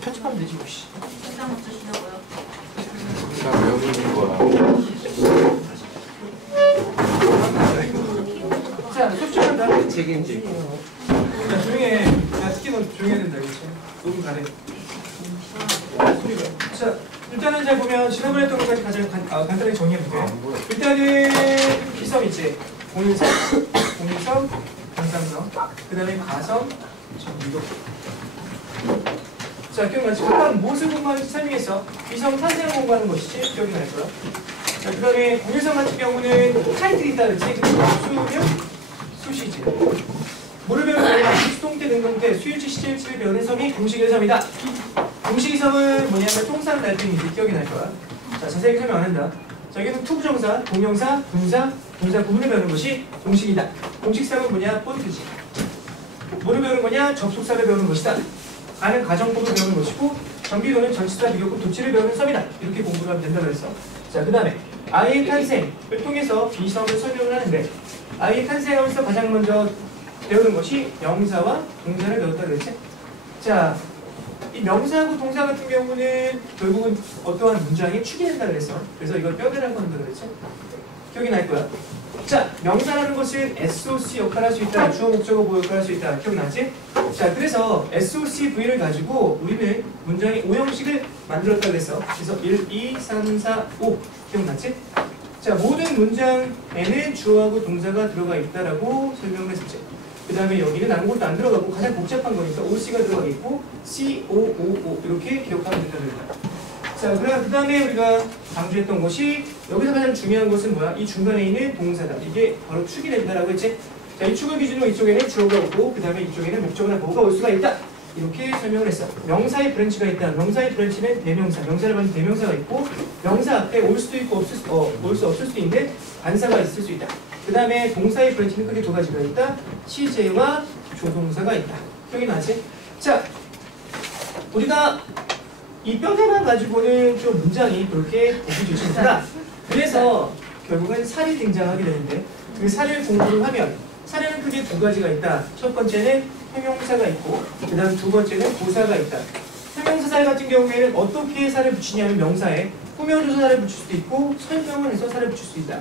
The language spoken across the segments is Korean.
편집하면 되지 뭐. 일단 먼저 주시려고요. 나 외우는 거야. 자, 수업시간다. 책임지. 자, 조용해. 야, 특히 너 조용해야 된다, 그렇지? 녹음 가래. 소리가. 자, 일단은 잘 보면 지난번에 했던 것까지 가장 간단하게 정리해볼게. 일단은 기섬 있지? 공일섬, 강상섬, 그 다음에 가섬, 전기도. 자, 기억나지? 각각 무엇을 공부하는지 설명했어. 기섬 탄생을 공부하는 것이지? 기억이 날 거야. 자, 그 다음에 공일섬 같은 경우는 타이틀이 있다 그랬지? 수면, 수시지. 뭐를 배우는 거냐? 수동태, 능동태, 수일치, 시제일치를 배우는 섬이 공식의 섬이다. 공식의 섬은 뭐냐면 통상 달팽이지. 기억이 날 거야. 자, 자세히 설명 안 한다. 자, 여기는 투부정사, 동명사, 분사, 분사 구분을 배우는 것이 공식이다. 공식상은 뭐냐? 폰트지. 뭐를 배우는 거냐? 접속사를 배우는 것이다. 가는 가정법을 배우는 것이고, 정비도는 전치사, 비교급, 도치를 배우는 섬이다. 이렇게 공부를 하면 된다고 했어. 자, 그 다음에 아이의 탄생을 통해서 비섬을 설명을 하는데, 아이의 탄생하면서 가장 먼저 배우는 것이 명사와 동사를 배웠다고 그랬지? 자, 이 명사하고 동사 같은 경우는 결국은 어떠한 문장이 축이 된다고 그랬어. 그래서 이걸 뼈대라고 한다고 그랬지? 기억이 날 거야. 자, 명사라는 것은 SOC 역할을 할 수 있다. 주어, 목적어, 보호 역할을 할 수 있다. 기억나지? 자, 그래서 SOC V를 가지고 우리는 문장의 5형식을 만들었다고 그랬어. 그래서 1, 2, 3, 4, 5. 기억나지? 자, 모든 문장에는 주어하고 동사가 들어가 있다라고 설명을 했었지. 그 다음에 여기는 아무것도 안 들어가고 가장 복잡한 거니까 OC가 들어가겠고 C, O, O, O 이렇게 기억하면 된다는 거야. 자, 그 다음에 우리가 강조했던 것이 여기서 가장 중요한 것은 뭐야? 이 중간에 있는 동사다. 이게 바로 축이 된다라고 했지? 자, 이 축을 기준으로 이쪽에는 주어가 오고 그 다음에 이쪽에는 목적어나 보호가 올 수가 있다. 이렇게 설명을 했어. 명사의 브랜치가 있다. 명사의 브랜치는 대명사, 명사를 받는 대명사가 있고 명사 앞에 올 수도 있고 올 수 없을 수도 있는 관사가 있을 수 있다. 그 다음에 동사의 브랜치는 크게 두 가지가 있다. 시제와 조동사가 있다. 기억이 나지? 자, 우리가 이 뼈대만 가지고는 좀 문장이 그렇게 보기 좋지 않다. 그래서 결국은 살이 등장하게 되는데 그 살을 공부를 하면 살에는 크게 두 가지가 있다. 첫 번째는 형용사가 있고 그 다음 두 번째는 부사가 있다. 형용사 살 같은 경우에는 어떻게 살을 붙이냐면 명사에 꾸며줘서 살을 붙일 수도 있고 설명을 해서 살을 붙일 수 있다.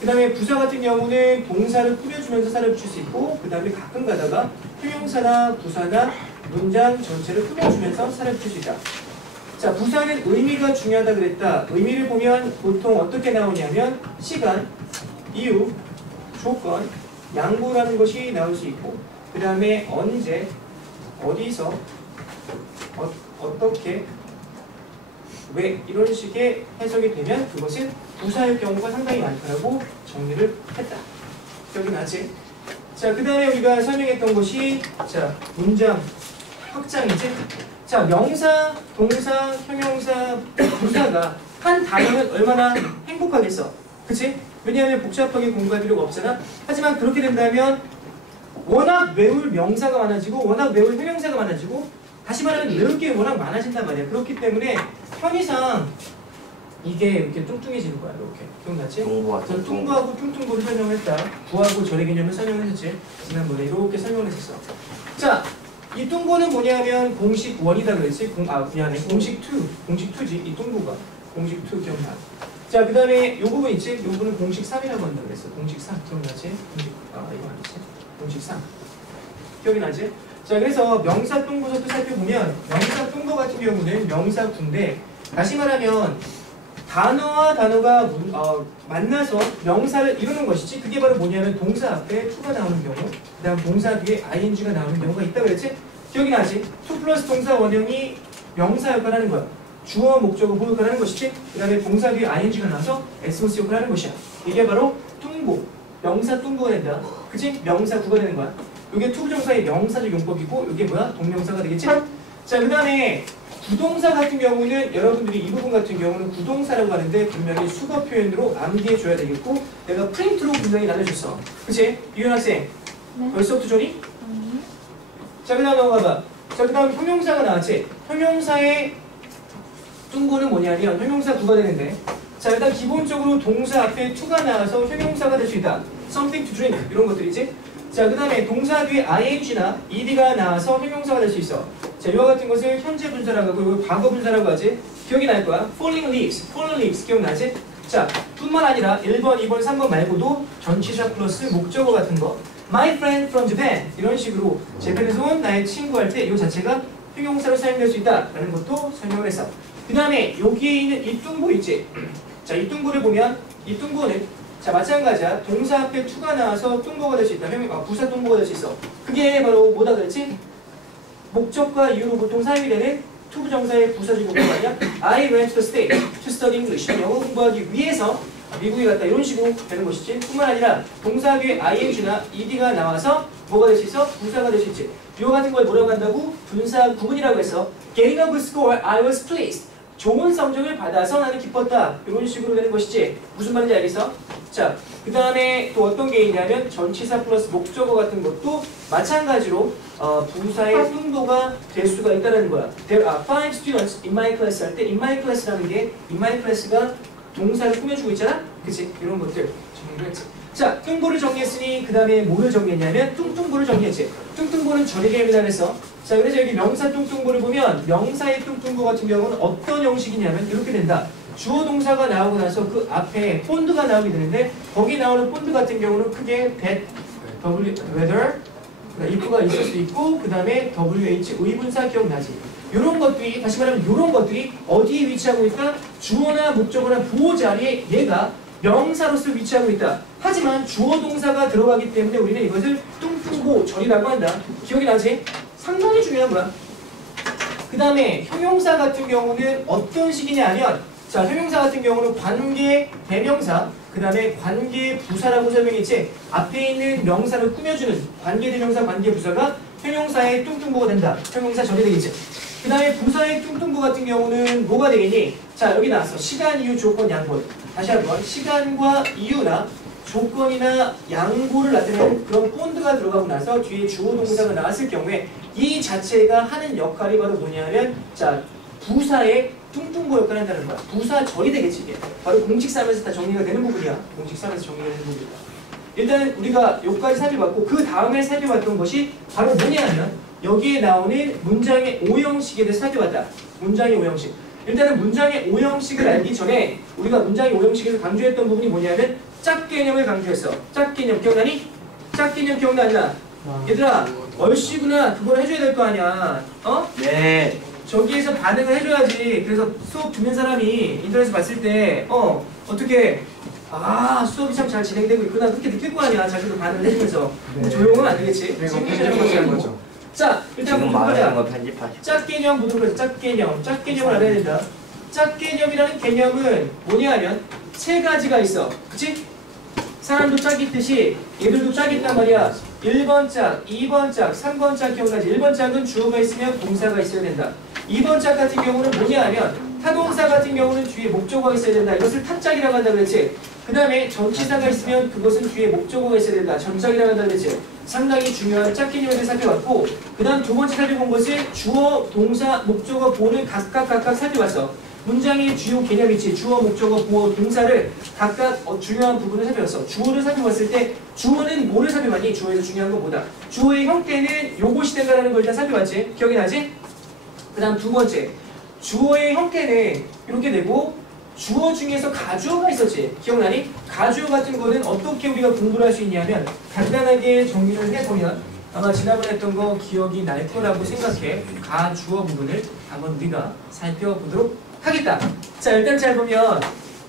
그 다음에 부사 같은 경우는 동사를 꾸며주면서 살을 붙일 수 있고 그 다음에 가끔 가다가 형용사나 부사나 문장 전체를 꾸며주면서 살을 붙일 수 있다. 자, 부사는 의미가 중요하다 그랬다. 의미를 보면 보통 어떻게 나오냐면 시간, 이유, 조건, 양보라는 것이 나올 수 있고 그 다음에 언제, 어디서, 어떻게, 왜 이런 식의 해석이 되면 그것은 부사일 경우가 상당히 많다고 정리를 했다. 기억이 나지? 자, 그 다음에 우리가 설명했던 것이 자, 문장 확장이지? 자, 명사, 동사, 형용사, 부사가 한 단어는 얼마나 행복하겠어. 그치? 왜냐하면 복잡하게 공부할 필요가 없잖아. 하지만 그렇게 된다면 워낙 외울 명사가 많아지고 워낙 외울 형용사가 많아지고 다시 말하면 외울 게 워낙 많아진단 말이야. 그렇기 때문에 편의상 이게 이렇게 뚱뚱해지는 거야. 이렇게. 기억나지? 전 뚱부하고 퉁퉁부를 설명했다. 부하고 절의 개념을 설명했지. 지난번에 이렇게 설명했었어. 자, 이 뚱부는 뭐냐면 공식 1이다 그랬지? 미안해. 공식 2지. 이 뚱부가. 공식 2 기억나. 자, 그 다음에 요 부분 있지? 요 부분은 공식 3이라고 한다 그랬어. 공식 3. 기억나지? 이거 아니지? 공식 3. 기억이 나지? 자, 그래서 명사 뚱부서도 살펴보면 명사 뚱부 같은 경우는 명사 9인데 다시 말하면 단어와 단어가 만나서 명사를 이루는 것이지 그게 바로 뭐냐면 동사 앞에 to가 나오는 경우 그 다음 동사 뒤에 ing가 나오는 경우가 있다고 그랬지? 기억이 나지? to 플러스 동사 원형이 명사 역할을 하는 거야. 주어, 목적어, 보호 역할을 하는 것이지 그 다음에 동사 뒤에 ing가 나와서 SOC 역할을 하는 것이야. 이게 바로 뚱보, 명사 뚱보가 된다. 그치? 명사 구가 되는 거야. 이게 투부정사의 명사적 용법이고 이게 뭐야? 동명사가 되겠지? 자, 그 다음에 부동사 같은 경우는 여러분들이 이 부분 같은 경우는 구동사라고 하는데 분명히 수거 표현으로 암기해 줘야 되겠고 내가 프린트로 분명히 나눠줬어. 그치? 이윤 학생 네. 벌써부터 조니? 자, 그 다음 넘어가봐. 자, 그 다음 형용사가 나왔지? 형용사의 뚱보는 뭐냐면 형용사 구가 되는데 자, 일단 기본적으로 동사 앞에 to가 나와서 형용사가 될 수 있다. something to drink 이런 것들이지? 자, 그 다음에 동사 뒤에 ing나 ed가 나와서 형용사가 될 수 있어. 자, 이와 같은 것을 현재 분사라고 하고 이거 과거 분사라고 하지. 기억이 날 거야. falling leaves 기억나지? 자, 뿐만 아니라 1번, 2번, 3번 말고도 전치사 플러스 목적어 같은 거 My friend from Japan 이런 식으로 재팬에서 온 나의 친구 할 때 이 자체가 형용사로 사용될 수 있다라는 것도 설명을 했어. 그 다음에 여기에 있는 이 뚱보 있지? 자, 이 뚱보를 보면 이 뚱보는 자 마찬가지야. 동사 앞에 to가 나와서 뚱보가 될 수 있다. 부사 뚱보가 될 수 있어. 그게 바로 뭐다 그랬지? 목적과 이유로 보통 사용이 되는 to 부정사의 부사적 목적 아니야? I went to the States to study English. 영어 공부하기 위해서 미국에 갔다 이런 식으로 되는 것이지. 뿐만 아니라 동사 뒤에 ing나 ed가 나와서 뭐가 될 수 있어? 부사가 될 수 있지. 이거 같은 걸 뭐라고 한다고? 분사 구문이라고 해서 Getting a good score, I was pleased. 좋은 성적을 받아서 나는 기뻤다. 이런 식으로 되는 것이지. 무슨 말인지 알겠어? 자, 그 다음에 또 어떤 게 있냐면 전치사 플러스 목적어 같은 것도 마찬가지로 부사의 뚱보가 될 수가 있다는 거야. There are 5 students in my class 할 때 in my class라는 게 in my class가 동사를 꾸며주고 있잖아? 그치? 이런 것들 정리를 했지. 자, 뚱보를 정리했으니 그 다음에 뭐를 정리했냐면 뚱뚱보를 정리했지. 뚱뚱보는 절개입니다 그래서 자, 그래서 여기 명사 뚱뚱보를 보면 명사의 뚱뚱보 같은 경우는 어떤 형식이냐면 이렇게 된다. 주어 동사가 나오고 나서 그 앞에 본드가 나오게 되는데 거기 나오는 본드 같은 경우는 크게 that, whether, if가 있을 수 있고 그 다음에 wh 의분사 기억나지? 이런 것들이 다시 말하면 이런 것들이 어디에 위치하고 있다? 주어나 목적어나 부호 자리에 얘가 명사로서 위치하고 있다. 하지만 주어 동사가 들어가기 때문에 우리는 이것을 뚱뚱보 절이라고 한다. 기억이 나지? 상당히 중요한 거야. 그 다음에 형용사 같은 경우는 어떤 식이냐 하면 자, 형용사 같은 경우는 관계 대명사 그 다음에 관계 부사라고 설명했지. 앞에 있는 명사를 꾸며주는 관계 대명사 관계 부사가 형용사의 뚱뚱보가 된다. 형용사 절이 되겠지. 그 다음에 부사의 뚱뚱보 같은 경우는 뭐가 되겠니? 자, 여기 나왔어. 시간, 이유, 조건, 양보. 다시 한번 시간과 이유나 조건이나 양보를 나타내는 그런 본드가 들어가고 나서 뒤에 주어 동사가 나왔을 경우에 이 자체가 하는 역할이 바로 뭐냐면 자, 부사의 뚱뚱보 역할을 한다는 거야. 부사 절이 되겠지 이게. 바로 공식사면서 다 정리가 되는 부분이야. 공식사면서 정리가 되는 부분이야. 일단 우리가 여기까지 살펴봤고 그 다음에 살펴봤던 것이 바로 뭐냐면 여기에 나오는 문장의 오형식에 대해서 살펴봤다. 문장의 오형식. 일단은 문장의 오형식을 알기 전에 우리가 문장의 오형식에서 강조했던 부분이 뭐냐면 짝 개념을 강조했어. 짝 개념 기억나니? 짝 개념 기억나냐? 얘들아 얼씨구나 그걸 해줘야 될 거 아니야. 어? 네. 저기에서 반응을 해줘야지. 그래서 수업 듣는 사람이 인터넷에서 봤을 때 어떻게 아 수업이 참 잘 진행되고 있구나 그렇게 느낄 거 아니야. 자기도 반응을 해주면서. 네. 조용하면 안 되겠지. 지금 편집하시는 거죠? 자, 일단 지금 보도록 말하는 하자. 거 편집하시고. 짝 개념 보도록 하자. 짝 개념. 짝 개념을 알아야 된다. 짝 개념이라는 개념은 뭐냐 하면 세 가지가 있어. 그치? 사람도 짝 있듯이 얘들도 짝 있단 말이야. 1번 짝, 2번 짝, 3번 짝 기억나지? 1번 짝은 주어가 있으면 동사가 있어야 된다. 2번 짝 같은 경우는 뭐냐 하면 타동사 같은 경우는 뒤에 목적어가 있어야 된다. 이것을 타짝이라고 한다 그랬지? 그 다음에 전치사가 있으면 그것은 뒤에 목적어가 있어야 된다. 전짝이라고 한다 그랬지? 상당히 중요한 짝 개념에 대해 살펴봤고 그 다음 두 번째 살펴본 것은 주어, 동사, 목적어, 보호를 각각 살펴봤어. 문장의 주요 개념이 있지. 주어, 목적어, 보호, 동사를 각각 중요한 부분을 살펴봤어. 주어를 살펴봤을 때 주어는 뭐를 살펴봤니? 주어에서 중요한 건 뭐다? 주어의 형태는 요것이 된다는 걸 일단 살펴봤지? 기억이 나지? 그 다음 두 번째 주어의 형태는 이렇게 되고 주어 중에서 가주어가 있었지. 기억나니? 가주어 같은 거는 어떻게 우리가 공부를 할 수 있냐면 간단하게 정리를 해보면 아마 지난번에 했던 거 기억이 날 거라고 생각해. 가주어 부분을 한번 우리가 살펴보도록 하겠다. 자, 일단 잘 보면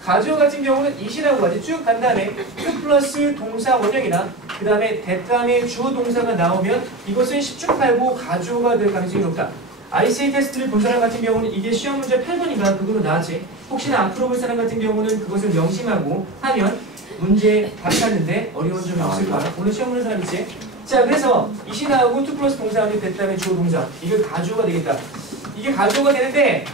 가주어 같은 경우는 it이라고 하지. 쭉 간 다음에 to 플러스 동사 원형이나 그 다음에 that 다음에 주어 동사가 나오면 이것은 10중 8구 가주어가 될 가능성이 높다. ICA 테스트를 본 사람 같은 경우는 이게 시험 문제 8번인가 그거로 나왔지. 혹시나 앞으로 볼 사람 같은 경우는 그것을 명심하고 하면 문제 다 찾는데 어려운 점이 없을 거야. 오늘 시험 보는 사람 있지? 자, 그래서 it이 나오고 to 플러스 동사 원형 that 다음에 주어 동사 이게 가주어가 되겠다. 이게 가주어가 되는데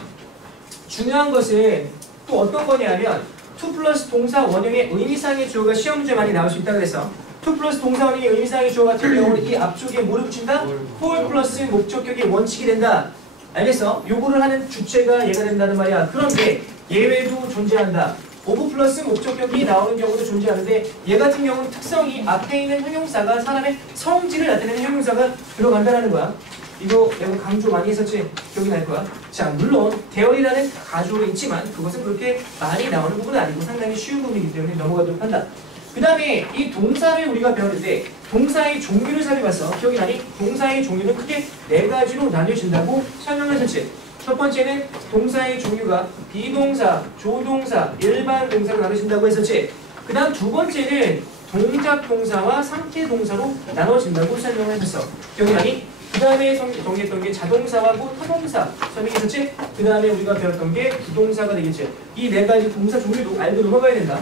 중요한 것은 또 어떤 거냐면 to 플러스 동사 원형의 의미상의 주어가 시험 문제 많이 나올 수 있다 그래서 to 플러스 동사 원형의 의미상의 주어 같은 경우는 이 앞쪽에 뭐를 붙인다? for 플러스 목적격의 원칙이 된다. 알겠어? 요거를 하는 주체가 얘가 된다는 말이야. 그런데 예외도 존재한다. of 플러스 목적격이 나오는 경우도 존재하는데 얘 같은 경우는 특성이 앞에 있는 형용사가 사람의 성질을 나타내는 형용사가 들어간다는 거야. 이거 내가 강조 많이 했었지? 기억이 날 거야. 자, 물론 대열이라는 가주어가 있지만 그것은 그렇게 많이 나오는 부분은 아니고 상당히 쉬운 부분이기 때문에 넘어가도록 한다. 그 다음에 이 동사를 우리가 배웠는데 동사의 종류를 살펴봤어. 기억이 나니? 동사의 종류는 크게 네 가지로 나뉘어진다고 설명을 했었지. 첫 번째는 동사의 종류가 비동사, 조동사, 일반 동사로 나눠진다고 했었지. 그 다음 두 번째는 동작 동사와 상태 동사로 나눠진다고 설명을 했었어. 기억이 나니? 그 다음에 정리했던 게 자동사하고 타동사 설명했었지? 그 다음에 우리가 배웠던 게 부동사가 되겠지. 이 네 가지 동사 종류도 알고 넘어가야 된다.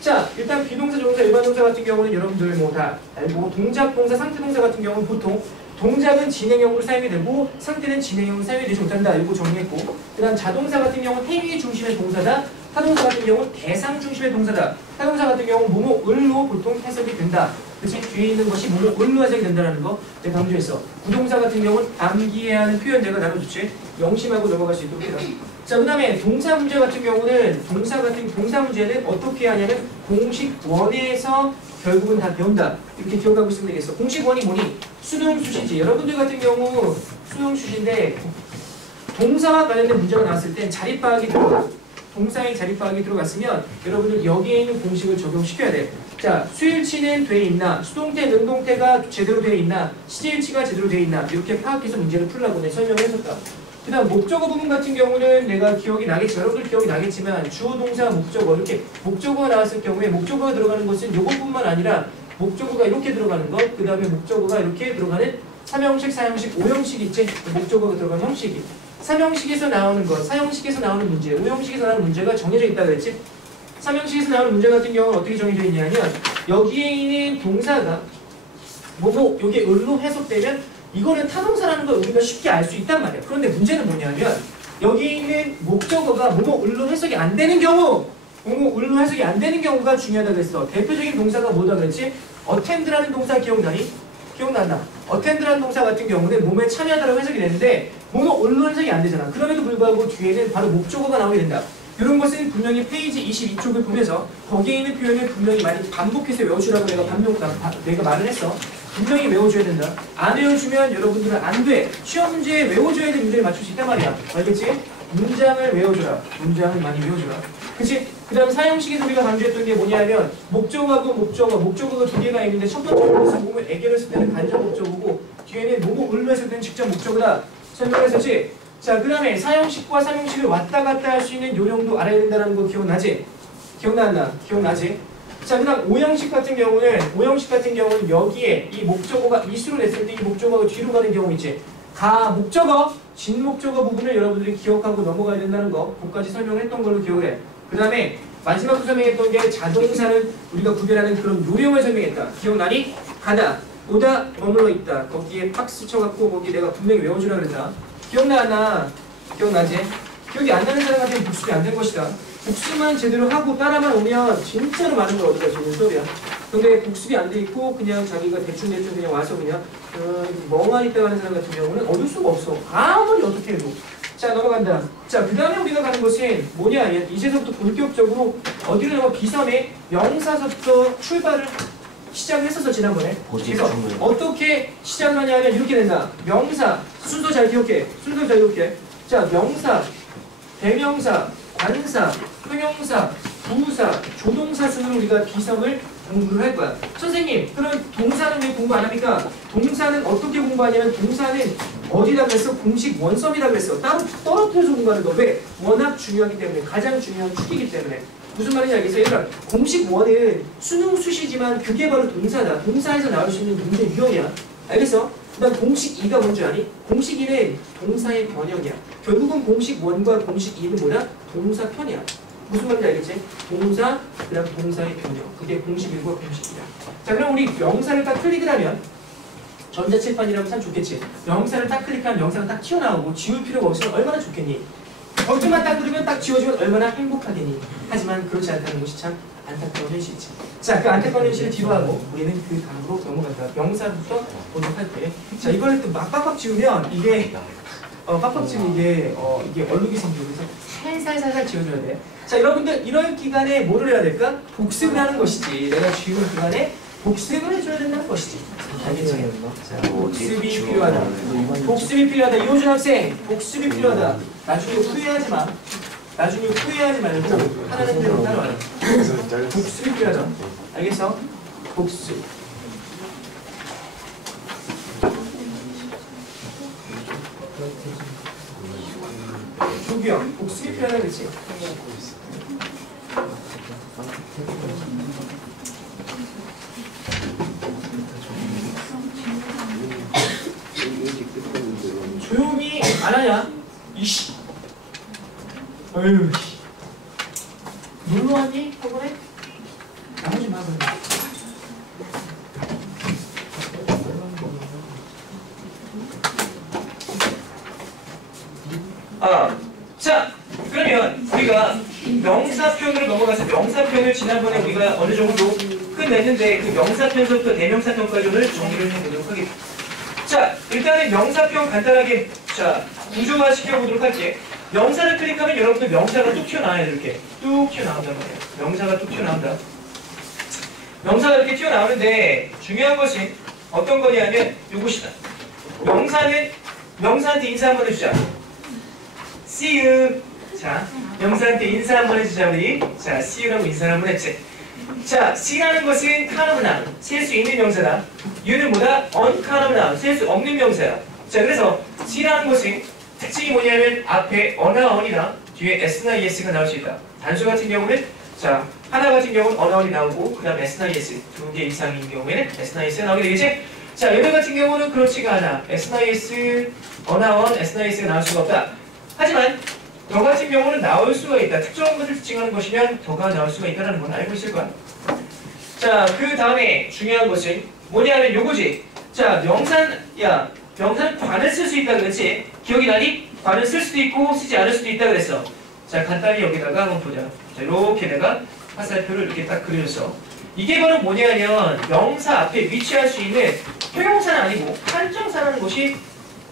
자, 일단 비동사, 조동사, 일반 동사 같은 경우는 여러분들 뭐 다 알고 동작 동사, 상태 동사 같은 경우는 보통 동작은 진행형으로 사용이 되고 상태는 진행형으로 사용이 되지 못한다. 이거 정리했고 그 다음 자동사 같은 경우는 행위 중심의 동사다. 타동사 같은 경우는 대상 중심의 동사다. 타동사 같은 경우는 뭐뭐을로 보통 해석이 된다. 그치? 뒤에 있는 것이 뭐뭐을로 해석이 된다는 거 내가 강조했어. 부동사 같은 경우는 암기해야 하는 표현 내가 나눠줬지. 명심하고 넘어갈 수 있도록 해라. 자, 그 다음에 동사 문제 같은 경우는 동사 문제는 어떻게 하냐면 공식 원에서 결국은 다 배운다. 이렇게 기억하고 있으면 되겠어. 공식 원이 뭐니? 수능 수시지. 여러분들 같은 경우 수능 수시인데 동사와 관련된 문제가 나왔을 땐 자립방학이 들어가. 동사의 자립방학이 들어갔으면 여러분들 여기에 있는 공식을 적용시켜야 돼. 자, 수일치는 돼 있나? 수동태, 능동태가 제대로 돼 있나? 시제일치가 제대로 돼 있나? 이렇게 파악해서 문제를 풀라고 내가 설명을 했었다. 그 다음 목적어 부분 같은 경우는 내가 기억이 나겠지. 여러분들 기억이 나겠지만 주어, 동사, 목적어 이렇게 목적어가 나왔을 경우에 목적어가 들어가는 것은 요것뿐만 아니라 목적어가 이렇게 들어가는 것, 그 다음에 목적어가 이렇게 들어가는 3형식, 4형식, 5형식 있지? 목적어가 들어가는 형식이 3형식에서 나오는 것, 4형식에서 나오는 문제, 5형식에서 나오는 문제가 정해져 있다고 했지? 3형식에서 나오는 문제 같은 경우는 어떻게 정해져 있냐면 여기에 있는 동사가 뭐뭐 여기에 을로 해석되면 이거는 타동사라는 걸 우리가 쉽게 알 수 있단 말이야. 그런데 문제는 뭐냐면 여기 있는 목적어가 뭐뭐 을로 해석이 안 되는 경우 뭐뭐 을로 해석이 안 되는 경우가 중요하다고 했어. 대표적인 동사가 뭐다 그랬지? attend라는 동사 기억나니? 기억난다. attend라는 동사 같은 경우는 몸에 참여하다라고 해석이 되는데 뭐뭐 을로 해석이 안 되잖아. 그럼에도 불구하고 뒤에는 바로 목적어가 나오게 된다. 이런 것은 분명히 페이지 22쪽을 보면서 거기에 있는 표현을 분명히 많이 반복해서 외워주라고 내가 말을 했어. 분명히 외워줘야 된다. 안 외워주면 여러분들은 안 돼. 시험 문제에 외워줘야 되는 문제를 맞출 수 있단 말이야. 알겠지? 문장을 외워줘라. 문장을 많이 외워줘라. 그치? 그 다음 사형식에서 우리가 강조했던 게 뭐냐면 목적어하고 목적어가 두 개가 있는데 첫 번째 것은 몸을 애결을 쓸 때는 간접 목적어고 뒤에는 뭐뭐 을로 했을 때는 직접 목적어다. 설명했었지? 자, 그 다음에 사형식과 삼형식을 왔다 갔다 할 수 있는 요령도 알아야 된다는 거 기억나지? 기억나나? 기억나지? 자, 그 다음 오형식 같은 경우는 여기에 이 목적어가 이수로 냈을 때 이 목적어가 뒤로 가는 경우 있지. 목적어, 진목적어 부분을 여러분들이 기억하고 넘어가야 된다는 거 그까지 설명을 했던 걸로 기억을 해. 그 다음에 마지막으로 설명했던 게 자동사는 우리가 구별하는 그런 요령을 설명했다. 기억나니? 가다, 오다, 머물러 있다. 거기에 박스 쳐갖고 거기 내가 분명히 외워주라 그랬다. 기억나 안 나? 기억나지? 기억이 안 나는 사람한테는 복습이 안 된 것이다. 복습만 제대로 하고 따라만 오면 진짜로 많은 걸 얻어갈 수 있는 소리야. 근데 복습이 안 돼 있고 그냥 자기가 대충 그냥 와서 그냥 멍하니 있다 가는 사람 같은 경우는 얻을 수가 없어. 아무리 어떻게 해도. 자, 넘어간다. 자, 그 다음에 우리가 가는 것은 뭐냐? 이제부터 본격적으로 어디로 넘어 비선의 명사서부터 출발을 시작을 했었어 지난번에. 그래서 어떻게 시작을 하냐면 이렇게 된다. 명사, 순서 잘 기억해. 자, 명사, 대명사, 관사, 형용사, 부사, 조동사 순으로 우리가 비성을 공부를 할 거야. 선생님, 그럼 동사는 왜 공부 안 합니까? 동사는 어떻게 공부하냐면 동사는 어디다 그랬어? 공식 원썸이라고 했어. 따로 떨어뜨려서 공부하는 거. 왜? 워낙 중요하기 때문에. 가장 중요한 축이기 때문에. 무슨 말인지 알겠어요? 얘들아, 공식 원은 수능 수시지만 그게 바로 동사다. 동사에서 나올 수 있는 문제 유형이야. 알겠어? 그 다음 공식 2가 뭔지 아니? 공식 2는 동사의 변형이야. 결국은 공식 1과 공식 2는 뭐냐? 동사 편이야. 무슨 말인지 알겠지? 동사, 그 다음 동사의 변형. 그게 공식 1과 공식 2야. 자, 그럼 우리 명사를 딱 클릭을 하면 전자칠판이라면 참 좋겠지. 명사를 딱 클릭하면 명사가 딱 튀어나오고 지울 필요가 없으면 얼마나 좋겠니? 거기만 딱 누르면 딱 지워지면 얼마나 행복하겠니? 하지만 그렇지 않다는 것이 참 안타까운 현실이지. 자, 그 안타까운 현실을 뒤로 하고 우리는 그 다음으로 넘어간다. 명사부터 보도록 할게. 자, 이번에 또 막 빡빡 지우면 이게 빡빡 지우면 이게 얼룩이 생기고 그래서 살살 지워줘야 돼. 자, 여러분들 이런 기간에 뭐를 해야 될까? 복습을 하는 것이지. 내가 지우는 기간에 복습을 해줘야 된다는 것이지. 알겠지? 자, 복습이 필요하다. 복습이 필요하다. 이호준 학생, 복습이 필요하다. 나중에 후회하지 마. 나중에 후회하지 말고 하라는 대로 따라와라. 복습이 필요하다. 알겠어? 복습. 조기영, 복습이 필요하다 그랬지? 조용히 안 하냐? 이씨. 어휴. 놀러 왔니? 학원에? 나오지 마, 그럼. 자, 그러면 우리가 명사편으로 넘어가서 명사편을 지난번에 우리가 어느 정도 끝냈는데 그 명사편부터 대명사편까지 오늘 정리를 해보도록 하겠습니다. 자, 일단은 명사편 간단하게 자 구조화 시켜보도록 할게. 명사를 클릭하면 여러분들 명사가 뚝 튀어나와야 돼. 이렇게 뚝 튀어나온단 말이에요. 명사가 뚝 튀어나온다. 명사가 이렇게 튀어나오는데 중요한 것이 어떤 거냐면 요것이다. 명사한테 인사 한번 해주자. See you. 자, 명사한테 인사 한번 해주자 우리. 자, see you라고 인사를 한번 했지. 자, C라는 것은 common noun, 셀 수 있는 명사다. U는 뭐다? uncommon noun, 셀 수 없는 명사야. 자, 그래서 C라는 것은 특징이 뭐냐면 앞에 어나 on이나 뒤에 s나 es가 나올 수 있다. 단수 같은 경우는 자, 하나 같은 경우는 어나 on이 나오고 그 다음 s나 es 두 개 이상인 경우에는 s나 es가 나오게 되겠지? 자, 얘들 같은 경우는 그렇지가 않아. s나 es, 어나 on, s나 es가 나올 수가 없다. 하지만 더 같은 경우는 나올 수가 있다. 특정한 것을 특징하는 것이면 더가 나올 수가 있다는 건 알고 있을 거야. 자, 그 다음에 중요한 것은 뭐냐면 요거지. 자, 명사는 관을 쓸 수 있다 그랬지? 기억이 나니? 관을 쓸 수도 있고 쓰지 않을 수도 있다 그랬어. 자, 간단히 여기다가 한번 보자. 자, 이렇게 내가 화살표를 이렇게 딱 그려줬어. 이게 바로 뭐냐면 명사 앞에 위치할 수 있는 형용사는 아니고 한정사라는 것이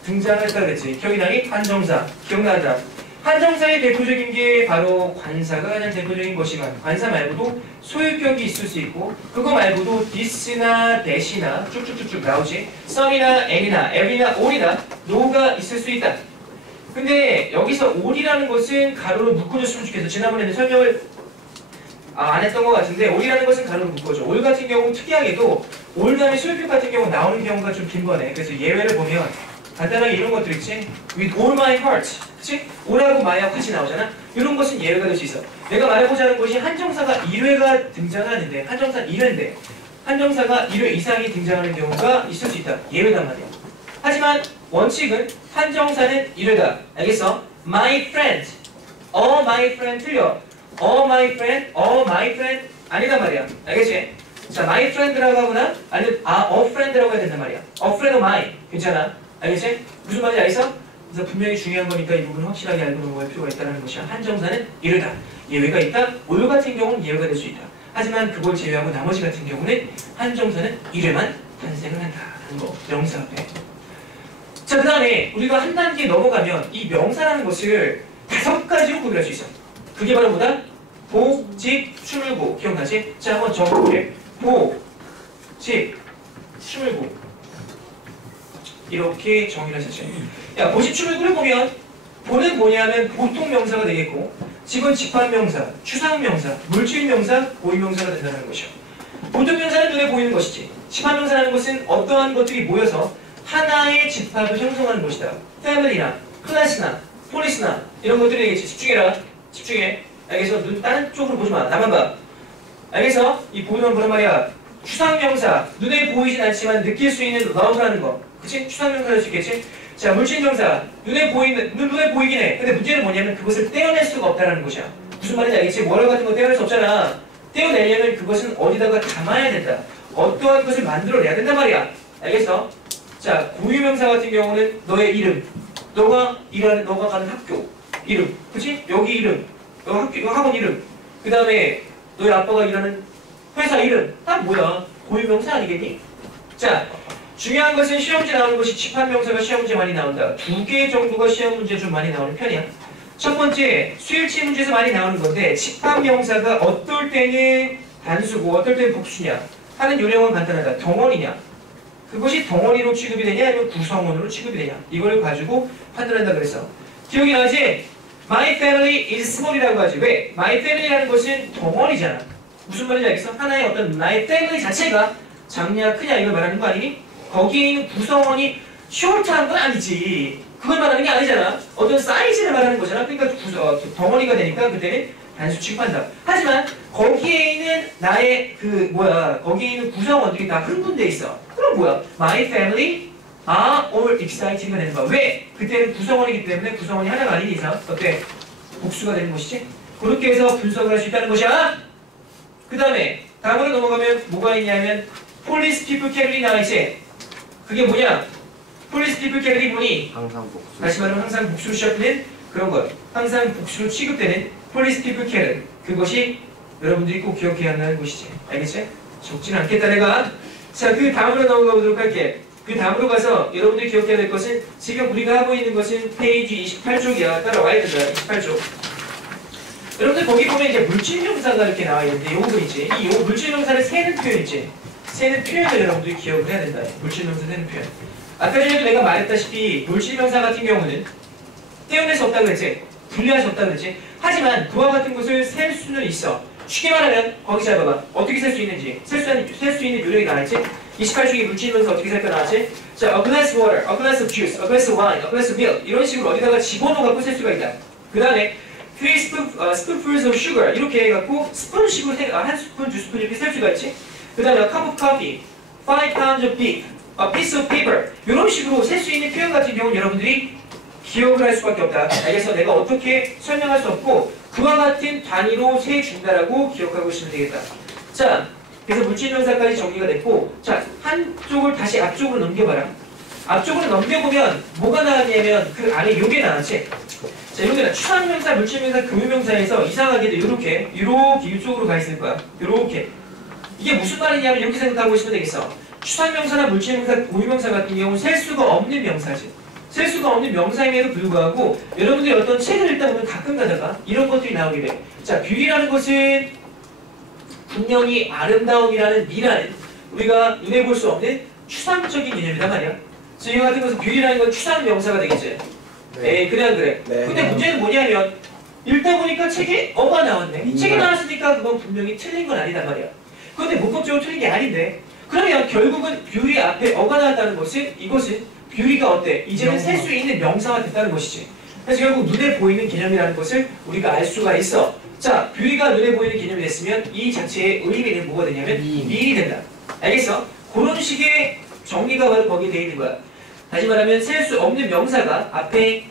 등장했다 그랬지. 기억이 나니? 한정사. 기억난다. 한정사의 대표적인 게 바로 관사가 가장 대표적인 것이지만 관사 말고도 소유격이 있을 수 있고 그거 말고도 this나 that이나 쭉쭉쭉쭉 나오지. some이나 am이나 ever이나 all이나 no가 있을 수 있다. 근데 여기서 all이라는 것은 가로로 묶어줬으면 좋겠어. 지난번에는 설명을 안 했던 것 같은데 all이라는 것은 가로로 묶어줘. all 같은 경우는 특이하게도 all 다음에 소유격 같은 경우 나오는 경우가 좀 긴 거네. 그래서 예외를 보면 간단하게 이런 것들 있지? With all my heart. 그치? all하고 my하고 같이 나오잖아? 이런 것은 예외가 될 수 있어. 내가 말해보자는 것이 한정사가 1회가 등장하는데, 한정사는 1회인데, 한정사가 1회 이상이 등장하는 경우가 있을 수 있다. 예외단 말이야. 하지만 원칙은 한정사는 1회다. 알겠어? My friend. my friend 틀려. my friend 아니단 말이야. 알겠지? 자, my friend라고 하거나 아니면 a friend라고 해야 된단 말이야. a friend of mine. 괜찮아? 알겠지? 무슨 말인지 알겠어? 그래서 분명히 중요한 거니까 이 부분을 확실하게 알고 넘어갈 필요가 있다는 것이야. 한정사는 이르다. 예외가 있다. 올 같은 경우는 예외가 될 수 있다. 하지만 그걸 제외하고 나머지 같은 경우는 한정사는 이래만 탄생을 한다는 거. 명사 앞에. 자, 그 다음에 우리가 한 단계 넘어가면 이 명사라는 것을 5가지로 구별할 수 있어. 그게 바로 뭐다? 보, 집, 추물고. 기억나지? 자, 한번 적어볼게. 보, 집, 추물고. 이렇게 정의를 했었죠. 야, 보집추물구를 보면 보는 뭐냐면 보통 명사가 되겠고 집은 집합명사, 추상명사, 물질명사, 고유명사가 된다는 것이죠. 보통 명사는 눈에 보이는 것이지 집합명사라는 것은 어떠한 것들이 모여서 하나의 집합을 형성하는 것이다. 패밀리나, 클래스나, 폴리스나 이런 것들이 되겠지. 집중해라. 집중해. 알겠어? 눈 다른 쪽으로 보지 마. 나만 봐. 알겠어? 이 보는 뭐란 말이야. 추상명사, 눈에 보이진 않지만 느낄 수 있는 love라는 거. 그치? 추상명사 할 수 있겠지? 자, 물질명사. 눈에 보이긴 해. 근데 문제는 뭐냐면 그것을 떼어낼 수가 없다는 것이야. 무슨 말인지 알겠지? 뭐라 같은 거 떼어낼 수 없잖아. 떼어내려면 그것은 어디다가 담아야 된다. 어떠한 것을 만들어내야 된단 말이야. 알겠어? 자, 고유명사 같은 경우는 너의 이름. 너가 가는 학교. 이름. 그치? 여기 이름. 너 학원 이름. 그 다음에 너의 아빠가 일하는 회사 이름. 딱 뭐야? 고유명사 아니겠니? 자, 중요한 것은 시험 문제 나오는 것이 집합명사가 시험 문제 많이 나온다. 2개 정도가 시험 문제 좀 많이 나오는 편이야. 첫 번째, 수일치 문제에서 많이 나오는 건데 집합명사가 어떨 때는 단수고 어떨 때는 복수냐. 하는 요령은 간단하다. 덩어리냐? 그것이 덩어리로 취급이 되냐 아니면 구성원으로 취급이 되냐? 이걸 가지고 판단한다 그랬어. 기억이 나지? My family is small이라고 하지. 왜? My family라는 것은 덩어리잖아. 무슨 말인지 알겠어? 하나의 어떤 my family 자체가 작냐 크냐 이걸 말하는 거 아니니? 거기에 있는 구성원이 short한 건 아니지. 그걸 말하는 게 아니잖아. 어떤 사이즈를 말하는 거잖아. 그러니까 덩어리가 되니까 그때는 단수 취급한다. 하지만 거기에 있는 나의 거기에 있는 구성원들이 다 흥분돼 있어. 그럼 뭐야? My family are all excited가 되는 거야. 왜? 그때는 구성원이기 때문에 구성원이 하나가 아닌 이상 어때? 복수가 되는 것이지. 그렇게 해서 분석을 할 수 있다는 것이야. 그 다음에 다음으로 넘어가면 뭐가 있냐면 police people carry 나와 있지. 그게 뭐냐? police people carry 뭐니? 항상 복수. 다시 말하면 항상 복수로 시작되는 그런 것. 항상 복수로 취급되는 police people carry. 그것이 여러분들이 꼭 기억해야 한다는 것이지. 알겠지? 적지는 않겠다 내가. 자, 그 다음으로 넘어가 보도록 할게. 그 다음으로 가서 여러분들이 기억해야 될 것은 지금 우리가 하고 있는 것은 페이지 28쪽이야. 따라와야 된다. 28쪽. 여러분들 거기 보면 이제 물질명사가 이렇게 나와 있는데 요거 있지. 이 물질명사를 세는 표현 있지. 세는 표현을 여러분들이 기억을 해야 된다. 물질명사 세는 표현. 아까 전에도 내가 말했다시피 물질명사 같은 경우는 떼어낼 수 없다고 그랬지. 분리할 수 없다고 그랬지. 하지만 그와 같은 것을 셀 수는 있어. 쉽게 말하면 거기 잘 봐봐. 어떻게 셀 수 있는지. 셀 수 있는 요령이 나왔지. 28쪽에 물질명사 어떻게 셀까 나왔지. 자, a glass of water, a glass of juice, a glass of wine, a glass of milk 이런 식으로 어디다가 집어넣어갖고 셀 수가 있다. 그 다음에 3 spoonfuls of sugar 이렇게 해갖고 스푼식으로 한 스푼, 두 스푼 이렇게 셀 수가 있지. 그 다음에 a cup of coffee, 5 pounds of beef, a piece of paper 이런 식으로 셀 수 있는 표현 같은 경우는 여러분들이 기억을 할 수밖에 없다. 알겠어? 내가 어떻게 설명할 수 없고 그와 같은 단위로 세준다라고 기억하고 있으면 되겠다. 자, 그래서 물질명사까지 정리가 됐고 자, 한쪽을 다시 앞쪽으로 넘겨봐라. 앞쪽으로 넘겨보면 뭐가 나왔냐면 그 안에 요게 나왔지. 자, 요게 추상명사, 물질명사, 금유명사에서 이상하게도 요렇게 이쪽으로 가 있을 거야. 요렇게. 이게 무슨 말이냐면 이렇게 생각하고 있으면 되겠어. 추상명사나 물질명사, 고유명사 같은 경우는 셀 수가 없는 명사지. 셀 수가 없는 명사임에도 불구하고 여러분들이 어떤 책을 읽다 보면 가끔 가다가 이런 것들이 나오게 돼. 자, 뷰티라는 것은 분명히 아름다움이라는 미라는 우리가 눈에 볼 수 없는 추상적인 개념이란 말이야. 그래서 이 같은 것은 뷰티라는 건 추상 명사가 되겠지. 네, 그냥 그래. 네. 근데 문제는 뭐냐면 읽다 보니까 책에 어가 나왔네. 책에 나왔으니까 그건 분명히 틀린 건 아니단 말이야. 그런데 문법적으로 틀린 게 아닌데 그러면 결국은 뷰티 앞에 어가 나왔다는 것은 이것은 뷰티가 어때? 이제는 셀 수 있는 명사가 됐다는 것이지. 그래서 결국 눈에 보이는 개념이라는 것을 우리가 알 수가 있어. 자, 뷰티가 눈에 보이는 개념이 됐으면 이 자체의 의미는 뭐가 되냐면 미인이 된다. 알겠어? 그런 식의 정리가 바로 거기에 되어 있는 거야. 다시 말하면 셀 수 없는 명사가 앞에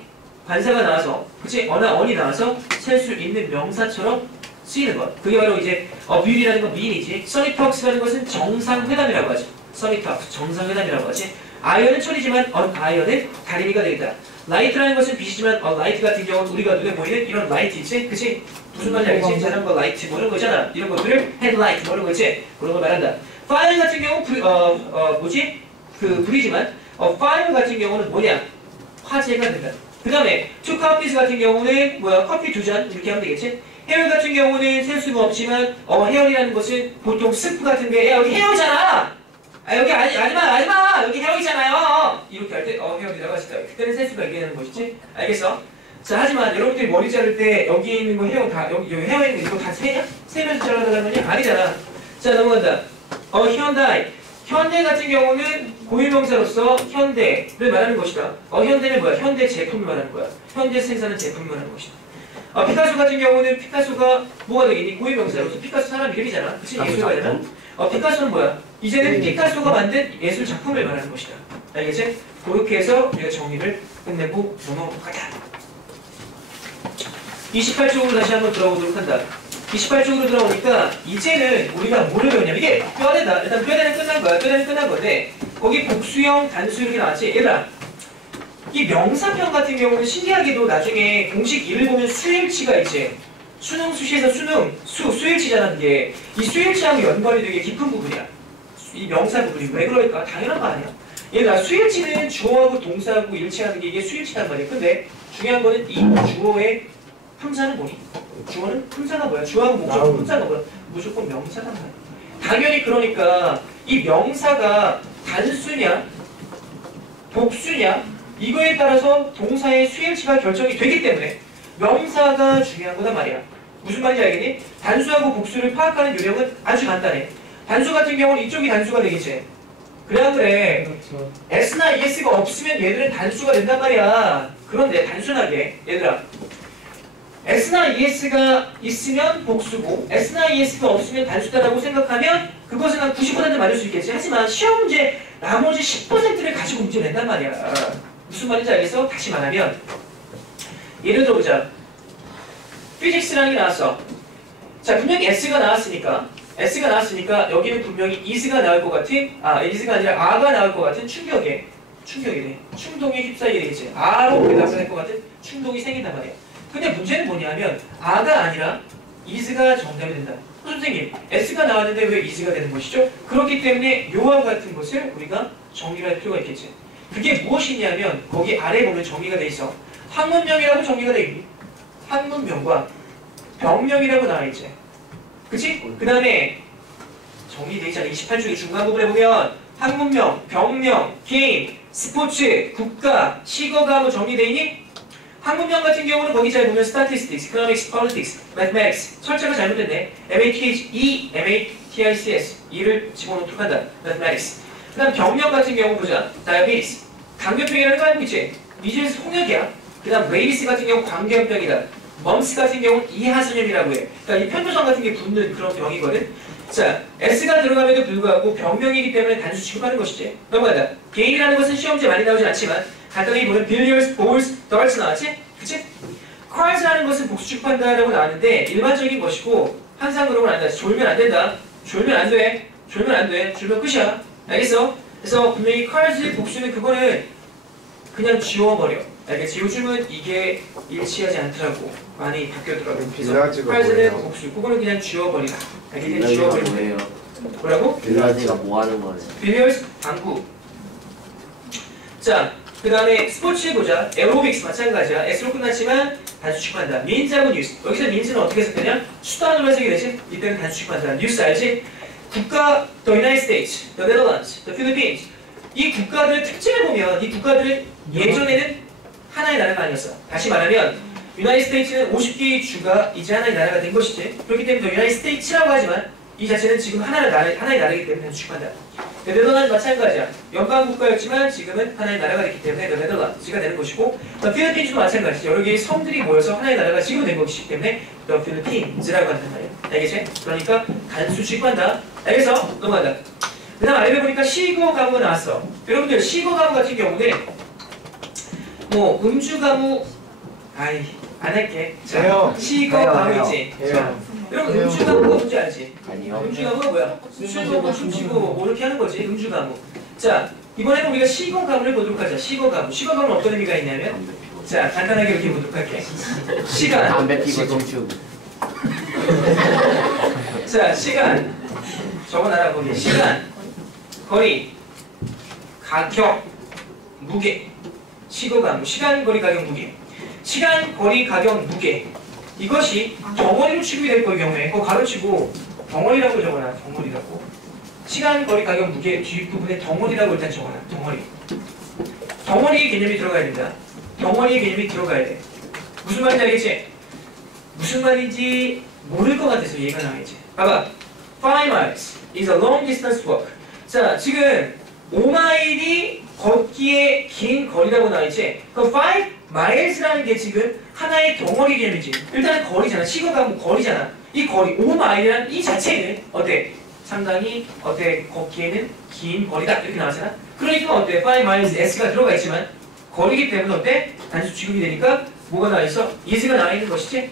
관사가 나와서 그치? 어나 언이 나와서 셀 수 있는 명사처럼 쓰이는 것. 그게 바로 이제 뷰티라는 건 미인이지. 써니턱스라는 것은 정상회담이라고 하지. 써니턱스 정상회담이라고 하지. 아이언은 철이지만 아이언은 다리미가 되겠다. 라이트라는 것은 빛이지만 라이트 같은 경우는 우리가 눈에 보이는 이런 라이트 있지? 그치? 무슨 말인지 알겠지? 자전거 라이트 뭐 이런 거 있잖아. 이런 것들을 헤드라이트 뭐 이런 거 있지? 그런 걸 말한다. 파이어 같은 경우 불이지만 파이어 같은 경우는 뭐냐? 화재가 된다. 그 다음에 two coffees 같은 경우는 뭐야? 커피 2잔 이렇게 하면 되겠지? 헤어 같은 경우는 셀 수가 없지만 헤어리라는 것은 보통 스프 같은 게 야, 여기 헤어잖아! 아, 여기 아니마! 여기 헤어이잖아요! 이렇게 할 때 헤어리라고 하시다. 그때는 셀 수가 있게 되는 것이지? 알겠어? 자, 하지만 여러분들이 머리 자를 때 여기에 있는 거 헤어 다 여기 헤어에 있는 거 이거 다 세냐? 세면서 자르라는 거냐? 아니잖아. 자, 넘어간다. 현다이. 현대 같은 경우는 고유명사로서 현대를 말하는 것이다. 현대는 뭐야? 현대 제품을 말하는 거야. 현대 생산한 제품을 말하는 것이다. 피카소 같은 경우는 피카소가 뭐가 되겠니? 고유명사로서 피카소 사람 이름이잖아. 그치? 예술가 되나? 피카소는 뭐야? 이제는 피카소가 만든 예술 작품을 말하는 것이다. 알겠지? 그렇게 해서 우리가 정리를 끝내고 넘어가자. 28쪽으로 다시 한번 들어보도록 한다. 28쪽으로 들어오니까 이제는 우리가 뭐를 배웠냐면 이게 뼈대다. 일단 뼈대는 끝난 거야. 뼈대는 끝난 건데 거기 복수형, 단수 이렇게 나왔지. 얘들아, 이 명사편 같은 경우는 신기하게도 나중에 공식 1을 보면 수일치가 있지. 수능 수시에서 수일치잖아. 이게 이 수일치하고 연관이 되게 깊은 부분이야. 이 명사 부분이 왜 그럴까? 당연한 거 아니야? 얘들아, 수일치는 주어하고 동사하고 일치하는 게 이게 수일치란 말이야. 근데 중요한 거는 이 주어의 품사는 뭐니? 주어는 품사가 뭐야? 주어하고 목적어 품사가 뭐야? 무조건 명사란 말이야. 당연히 그러니까 이 명사가 단수냐 복수냐 이거에 따라서 동사의 수일치가 결정이 되기 때문에 명사가 중요한 거단 말이야. 무슨 말인지 알겠니? 단수하고 복수를 파악하는 요령은 아주 간단해. 단수 같은 경우는 이쪽이 단수가 되겠지. 그래 안 그래? 그렇죠. S나 ES가 없으면 얘들은 단수가 된단 말이야. 그런데 단순하게 얘들아 S나 ES가 있으면 복수고 S나 ES가 없으면 단수다라고 생각하면 그것은 한 90% 맞을 수 있겠지. 하지만 시험 문제 나머지 10%를 가지고 문제 낸단 말이야. 무슨 말인지 알겠어? 다시 말하면 예를 들어보자. 피직스라는 게 나왔어. 자 분명히 S가 나왔으니까 여기는 분명히 is가 나올 것 같은 is가 아니라 a가 나올 것 같은 충동에 휩싸이게 되겠지. a로 대답할 것 같은 충동이 생긴단 말이야. 근데 문제는 뭐냐면 a가 아니라 is가 정답이 된다. 선생님 s가 나왔는데 왜 is가 되는 것이죠? 그렇기 때문에 요와 같은 것을 우리가 정리를 할 필요가 있겠지. 그게 무엇이냐면 거기 아래 보면 정리가 돼 있어. 학문명이라고 정리가 돼 있니? 학문명과 병명이라고 나와 있지. 그치? 그 다음에 정리되어 있잖아. 28쪽의 중간 부분에 보면 학문명, 병명, 개인, 스포츠, 국가, 시거가 뭐 정리되어 있니? 학문명 같은 경우는 거기 잘 보면 statistics, economics, politics, mathematics 철자가 잘못됐네. MATICS E를 집어넣도록 한다. mathematics. 그 다음 병명 같은 경우 보자. diabetes 당뇨병이라는 거 알고 있지? 미즈스 홍역이야. 그 다음 레이스 같은 경우 광견병이다. 멈스 같은 경우는 이하수염이라고 해. 그러니까 이 편도성 같은 게 붙는 그런 병이거든. 자, S가 들어감에도 불구하고 병명이기 때문에 단수 취급하는 것이지. 넘어가다. 개인이라는 것은 시험지에 많이 나오진 않지만 간단히 보면 billiards, bowls, darts 나왔지? 그치? cars라는 것은 복수 취급한다라고 나왔는데 일반적인 것이고 항상 그러면 안 돼. 졸면 안 된다. 졸면 안 돼. 졸면 끝이야. 알겠어? 그래서 분명히 cars의 복수는 그거는 그냥 지워버려. 알겠지? 요즘은 이게 일치하지 않더라고. 많이 바뀌었더라고. 그래서 카즈는 복수. 그거는 그냥 지워버리라. 그냥 지워버리면 뭐예요? 뭐라고? 빌라지가 뭐 하는 거예요? 빌리얼스 방구. 자, 그 다음에 스포츠 보자. 에어로빅스 마찬가지야. S로 끝났지만 단수 취급한다. 민즈하고 뉴스. 여기서 민즈는 어떻게 해석되냐? 수단으로 해석이 되지? 이때는 단수 취급한다. 뉴스 알지? 국가, the United States, the Netherlands, the Philippines. 이 국가들의 특징을 보면 이 국가들은 예전에는 하나의 나라가 아니었어. 다시 말하면 유나이티드 스테이츠는 50개의 주가 이제 하나의 나라가 된 것이지. 그렇기 때문에 유나이티드 스테이츠라고 하지만 이 자체는 지금 하나의 나라이기 때문에 취급한다. 네덜란드 마찬가지야. 연방 국가였지만 지금은 하나의 나라가 됐기 때문에 네덜란드가 되는 것이고 필리핀즈도 마찬가지지. 여러 개의 섬들이 모여서 하나의 나라가 지금 된 것이기 때문에 필리핀즈라고 한단 말이야. 알겠지? 그러니까 단수 취급한다. 알겠어? 넘어간다. 그 다음 알고 보니까 시거 가무가 나왔어. 여러분들 시거 가무 같은 경우는 뭐 음주 가무 안 할게. 자, 시거 가무이지. 자, 여러분 음주 가무가 뭔지 알지? 아니요. 음주 가무가 뭐야? 술 먹고 춤추고 뭐 이렇게 하는 거지. 음주 가무. 자, 이번에는 우리가 시거 가무를 보도록 하자. 시거 가무. 시거 가무는 어떤 의미가 있냐면 자, 간단하게 이렇게 보도록 할게. 시간. 담배 피고 춤추고. 자, 시간. 적어놔라 거기. 시간. 거리, 가격, 무게, 시거가무, 시간, 거리, 가격, 무게. 시간, 거리, 가격, 무게. 이것이 덩어리로 취급이 될 경우에 그거 가로치고 덩어리라고 적어놔. 덩어리라고. 시간, 거리, 가격, 무게 뒷부분에 덩어리라고 일단 적어놔. 덩어리. 덩어리의 개념이 들어가야 된다. 덩어리의 개념이 들어가야 돼. 무슨 말인지 알겠지? 무슨 말인지 모를 것 같아서 이해가 나겠지. 봐봐. 5 miles is a long distance walk. 자, 지금 5마일이 걷기에 긴 거리라고 나와있지? 그럼 5 miles라는 게 지금 하나의 덩어리 개념이지. 일단 거리잖아. 시거가무 거리잖아. 이 거리, 5마일이란 이 자체는 어때? 상당히 어때? 걷기에는 긴 거리다. 이렇게 나왔잖아. 그러니까 어때? 5 miles S가 들어가 있지만 거리기 때문에 어때? 단수 취급이 되니까 뭐가 나와있어? is가 나와있는 것이지?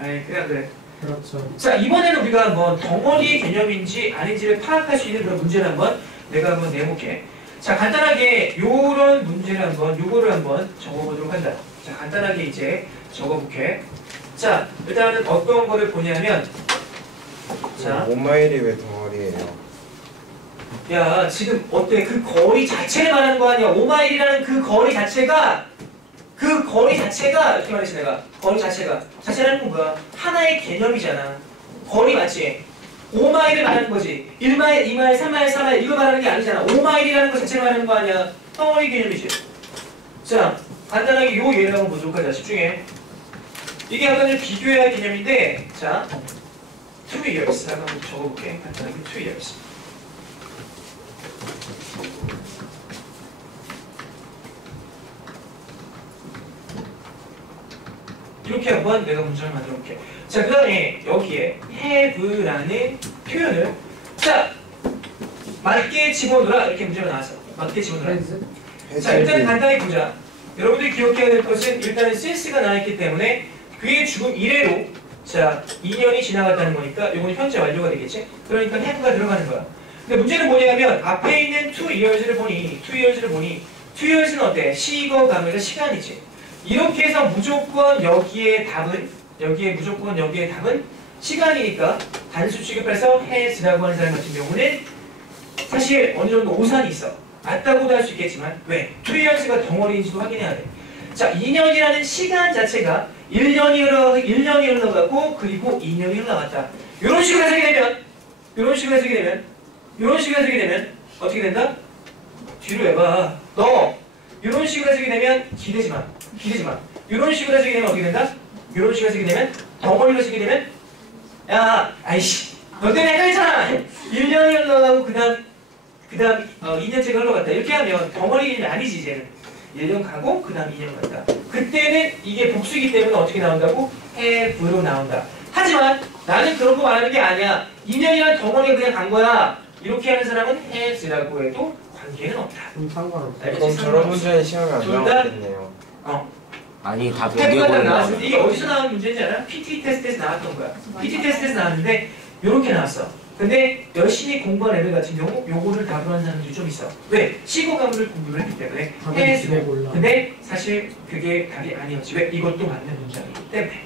아이, 그래, 그래. 그렇죠. 자, 이번에는 우리가 한번 덩어리의 개념인지 아닌지를 파악할 수 있는 그런 문제를 한번 내가 한번 내볼게. 자, 간단하게 요런 문제를 한번 요거를 한번 적어보도록 한다. 자, 간단하게 이제 적어볼게. 자, 일단은 어떤 거를 보냐면 자, 5마일이 왜 덩어리예요? 야, 지금 어때? 그 거리 자체를 말하는 거 아니야? 5마일이라는 그 거리 자체가 이렇게 말했지 내가. 거리 자체라는 건 뭐야? 하나의 개념이잖아. 거리 맞지? 5마일을 말하는 거지. 1마일, 2마일, 3마일, 4마일 이거 말하는 게 아니잖아. 5마일이라는 거 자체를 말하는 거 아니야. 덩어리 개념이지. 자, 간단하게 요 예를 한번 보도록 하자. 집중해. 이게 약간 좀 비교해야 할 개념인데, 자, 2 years. 한번 적어볼게. 간단하게 2 years. 이렇게 한번 내가 문장을 만들어 볼게. 자, 그 다음에 여기에 have라는 표현을 자, 맞게 집어넣으라 이렇게 문제가 나왔어. 맞게 집어넣으라. 자, 일단 간단히 보자. 여러분들이 기억해야 될 것은 일단은 since가 나왔기 때문에 그게 죽음 이래로 자, 2년이 지나갔다는 거니까 이건 현재 완료가 되겠지? 그러니까 have가 들어가는 거야. 근데 문제는 뭐냐면 앞에 있는 2 years를 보니 2 years는 어때? 시거감에서 시간이지. 이렇게 해서 무조건 여기에 답은 시간이니까 단수 취급해서 has라고 하는 사람 같은 경우는 사실 어느 정도 오산이 있어. 맞다고도 할 수 있겠지만 왜? 2 years가 덩어리인지도 확인해야 돼. 자, 2년이라는 시간 자체가 1년이 흘러가고 그리고 2년이 흘러갔다. 이런 식으로 해석이 되면 어떻게 된다? 뒤로 해봐. 너 이런 식으로 해석이 되면 기대지 마. 이런 식으로 해석이 되면 어떻게 된다? 이런 식으로 해석이 되면 덩어리로 해석이 되면 야, 아이씨, 너 때문에 헷갈리잖아. 1년이 흘러가고 그다음 2년째가 흘러갔다. 이렇게 하면 덩어리는 아니지 이제는. 1년 가고 그 다음 2년 갔다. 그때는 이게 복수이기 때문에 어떻게 나온다고? have로 나온다. 하지만 나는 그런 거 말하는 게 아니야. 2년이란 덩어리가 그냥 간 거야. 이렇게 하는 사람은 has라고 해도 관계는 없다. 그럼 저런 문제는 시험에 안 나왔겠네요. 아니 다 have가 매겨버린 나왔을 거 때 이게 어디서 나온 문제인지 알아? PT 테스트에서 나왔던 거야. PT 테스트에서 나왔는데 이렇게 나왔어. 근데 열심히 공부한 애들 같은 경우 요거를 답으로 하는 사람들이 좀 있어. 왜? 시고가물을 공부를 했기 때문에 해수. 근데 사실 그게 답이 아니었지. 왜? 이것도 맞는 문장이기 때문에.